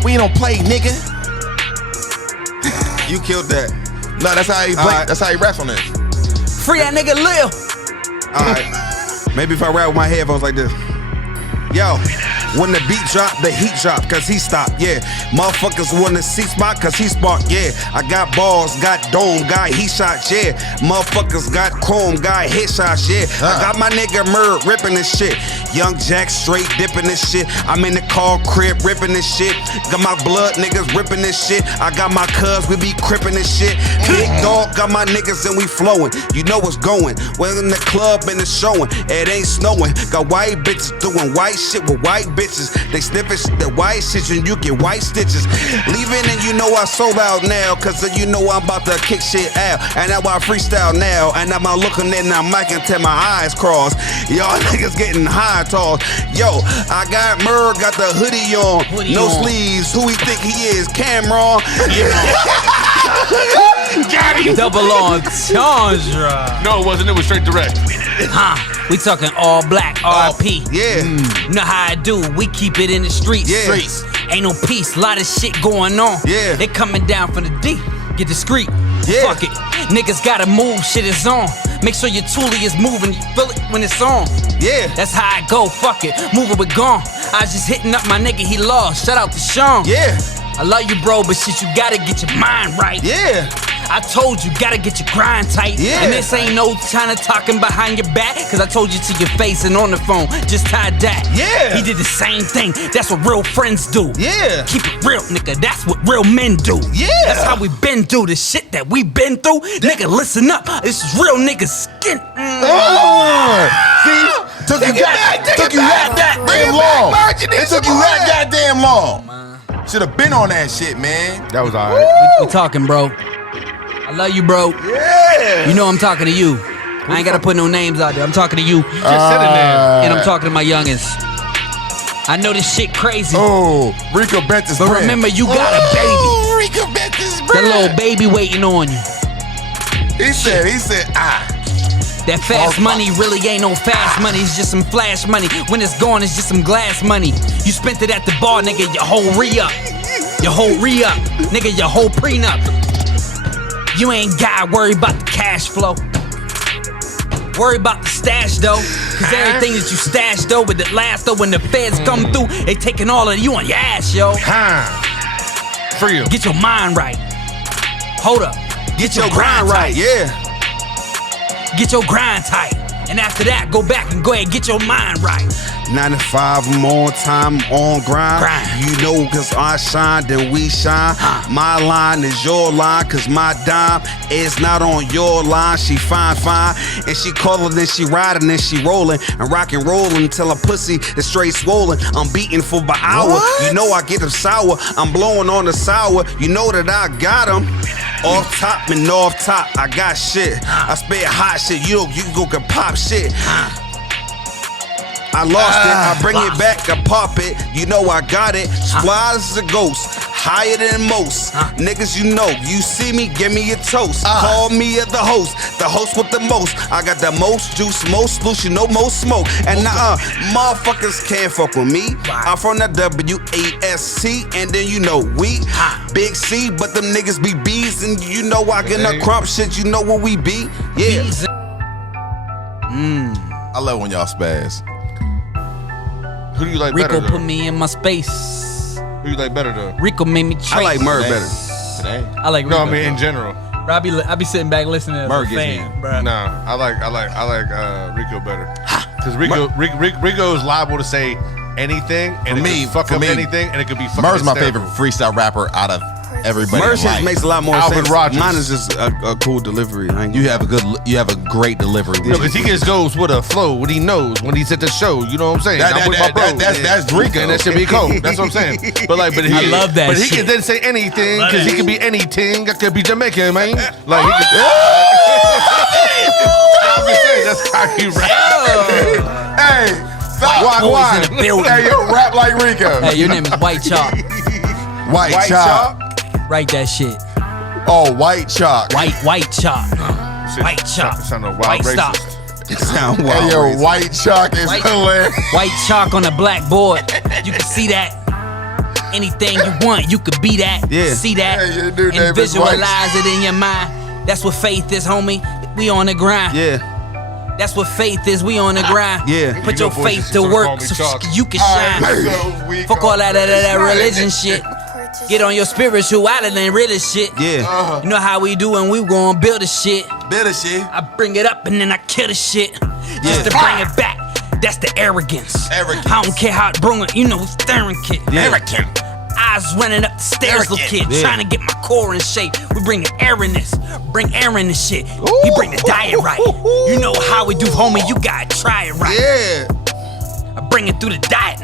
We don't play, nigga. You killed that. No, that's how he that's how he raps on this. Free that nigga Lil. All right. Maybe if I rap with my headphones like this. Yo, when the beat drop, the heat drop, cause he stopped, yeah. Motherfuckers wanna see spot, cause he spark, yeah. I got balls, got dome, got heat shots, yeah. Motherfuckers got chrome, got hit shots, yeah. I got my nigga Murr ripping this shit. Young Jack straight dipping this shit. I'm in the car crib ripping this shit. Got my blood niggas ripping this shit. I got my cuz, we be crippin' this shit. Big dog, got my niggas and we flowing. You know what's going. We're in the club and it's showing. It ain't snowing. Got white bitches doing white shit with white bitches. They sniffing the white shit and you get white stitches. Leaving and you know I sold out now, cause you know I'm about to kick shit out. And now I freestyle now. And I'm out looking in that mic until my eyes cross. Y'all niggas getting high toss. Yo, I got Murr, got the hoodie on. No sleeves. Who he think he is? Cameron. Got him. Double entendre. No, it wasn't. It was straight direct. We talking all black, RP. Yeah. You know how I do. We keep it in the streets. Yeah. Streets. Ain't no peace. Lot of shit going on. Yeah. They coming down from the D. Get discreet. Yeah. Fuck it. Niggas gotta move. Shit is on. Make sure your toolie is moving. You feel it when it's on. Yeah. That's how I go. Fuck it. Move it, we gone. I was just hitting up my nigga. He lost. Shout out to Sean. Yeah. I love you, bro, but shit, you gotta get your mind right. Yeah. I told you, gotta get your grind tight. Yeah. And this ain't no China talking behind your back, cause I told you to your face and on the phone, just tie that. Yeah. He did the same thing, that's what real friends do. Yeah. Keep it real, nigga, that's what real men do. Yeah. That's how we been through the shit that we been through. Nigga, listen up, this is real nigga skin. See? Took you that damn long. It took you that goddamn long. Should have been on that shit, man. That was all right. We talking, bro. I love you, bro. Yeah. You know I'm talking to you. I ain't gotta put no names out there. I'm talking to you. Just said a name. And I'm talking to my youngins. I know this shit crazy. Oh, Rico bent his But friend. remember, you got a baby. Oh, Rico bent his That friend. little baby waiting on you. He said, That fast money really ain't no fast money. It's just some flash money. When it's gone, it's just some glass money. You spent it at the bar, nigga, your whole re-up. Your whole re-up. Nigga, your whole prenup. You ain't gotta worry about the cash flow. Worry about the stash though. Cause everything that you stash though, with it last though, when the feds come through, they taking all of you on your ass, yo. Free him. Get your mind right. Hold up. Get your grind right. Yeah. Get your grind tight. And after that, go back and go ahead and get your mind right. 9 to 5, I'm on time, on grind. You know, cause I shine, then we shine. My line is your line, cause my dime is not on your line. She fine. And she callin', then she riding, then she rolling. And rock and rollin' until her pussy is straight swollen. I'm beating for an hour. What? You know I get them sour. I'm blowing on the sour. You know that I got them. Off top and off top, I got shit. I spit hot shit. You can go get pop shit. I lost it, I bring it back, I pop it. You know I got it. Fly as a ghost, higher than most. Niggas, you know, you see me, give me a toast. Call me the host with the most. I got the most juice, most loose, you know, most smoke. And motherfuckers can't fuck with me. I'm from the WASC, and then you know we Big C, but them niggas be B's, and you know I get the crump shit. You know what we be? Yeah. I love when y'all spaz. Who do you like Rico better though? put me in my space. Who you like better though? Rico made me trace. I like Murr Today. better. Today. I like Rico. No, I mean in general. Bro, I be sitting back listening as Murr a gets fan, me. bro. Nah, I like Rico better. Because Rico is liable to say anything, and For me- it could fuck for up me, anything, and it could be fucking Murr's my hysterical. favorite freestyle rapper out of everybody. Murr in shit life. makes a lot more Alvin sense. Rogers. Mine is just a cool delivery. I ain't You have a great delivery. No, because he just goes with a flow, what he knows when he's at the show. You know what I'm saying? I'm with my bros. That's Rico. And that should be cool. That's what I'm saying. But he, I love that But he shit. can then say anything love because that he could be anything. I could be Jamaican, man. Like he could. I'm just saying that's how he rap. Hey, stop. boys Why? in the building. Hey, yo, rap like Rico. Hey, your name is White Chalk. White chalk. Write that shit. Oh, white chalk. White chalk. Shit, White chalk. Sound a wild White racist. stop. sound Hey, wild. yo, racist. white chalk is White- hilarious. White chalk on a blackboard. You can see that. Anything you want, you could be that. Yeah. See that. Hey, your new name and is White. visualize it in your mind. That's what faith is, homie. We on the grind. Yeah. That's what faith is. We on the grind. Yeah. Put You your know, boys, faith she to should've work called me so Chuck. you can shine. Fuck all that religion shit. Get on your spirituality and really shit. Yeah. You know how we do and we gonna build a shit. Better shit. I bring it up and then I kill the shit. Just to bring it back. That's the arrogance. Arrogance. I don't care how it bring it. You know, staring kid. Yeah. Arrogant. Eyes running up the stairs, little kid. Yeah. Trying to get my core in shape. We bring the airness. Bring Aaron and shit. He bring the diet right. You know how we do, homie. You gotta try it right. Yeah. I bring it through the diet.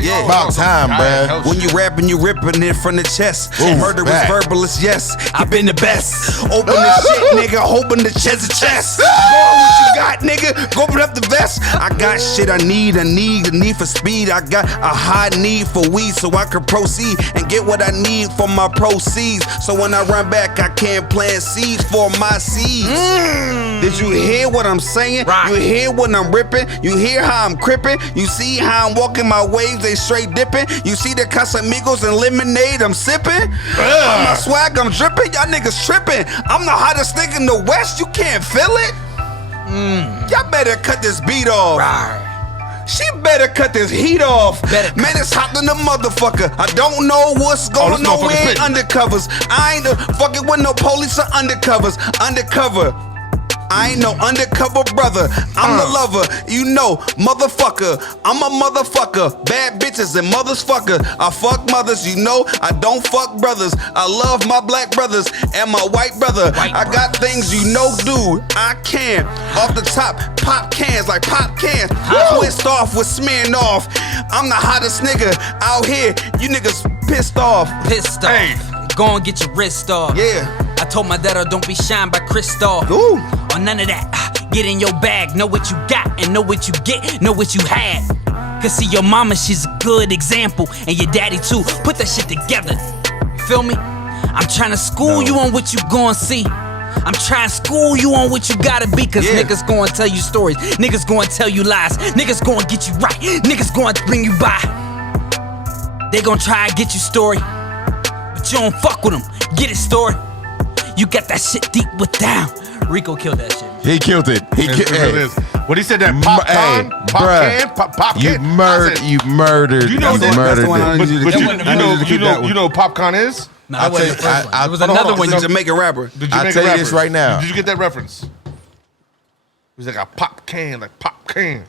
Yeah. About time, bruh. When you rapping, you ripping it from the chest. Ooh, Murderous back. verbalist, yes. I've been the best. Open the shit, nigga. Open the chest to chest. Go on what you got, nigga. Go open up the vest. I got shit I need. A need for speed. I got a high need for weed so I can proceed and get what I need for my proceeds. So when I run back, I can't plant seeds for my seeds. Did you hear what I'm saying? Right. You hear when I'm ripping? You hear how I'm crippin'? You see how I'm walking my waves? They straight dipping. You see the Casamigos and lemonade I'm sipping? My swag, I'm dripping. Y'all niggas tripping. I'm the hottest nigga in the West. You can't feel it? Y'all better cut this beat off. She better cut this heat off. Better. Man, it's hot than a motherfucker. I don't know what's going this on. We motherfucker ain't spitting. undercovers. I ain't fucking with no police or undercovers. Undercover. I ain't no undercover brother. I'm the lover, you know, motherfucker. I'm a motherfucker. Bad bitches and mothers fucker. I fuck mothers, you know. I don't fuck brothers. I love my black brothers and my white brother. I got things you know, dude. I can. Off the top, pop cans like pop cans. Twist off with smearing off. I'm the hottest nigga out here. You niggas pissed off. Pissed off. Hey. Go and get your wrist off. Yeah. I told my dad, don't be shined by Christoph. Ooh. Or none of that. Get in your bag, know what you got, and know what you get, know what you had. Cause see, your mama, she's a good example, and your daddy too. Put that shit together. You feel me? I'm trying to school you on what you gon' see. I'm trying to school you on what you gotta be. Cause Yeah. niggas gonna tell you stories. Niggas gonna tell you lies. Niggas gonna get you right. Niggas gonna bring you by. They gonna try to get you story. But you don't fuck with them. Get it, story. You got that shit deep with down. Rico killed that shit. He killed it. He That's killed what it it. is. When he said that popcorn, pop You can, I murdered. said, You murdered. You know you that- that's the murdered one I it. need you to But keep. you, That wasn't I need you to keep that one. you know what popcorn is? No, I'll that wasn't tell the you- first one. I- It was hold on, another hold on. one. He's a Jamaican rapper. Did you I'll make tell a you reference? this right now. Did you get that reference? It was like a pop can, like pop can.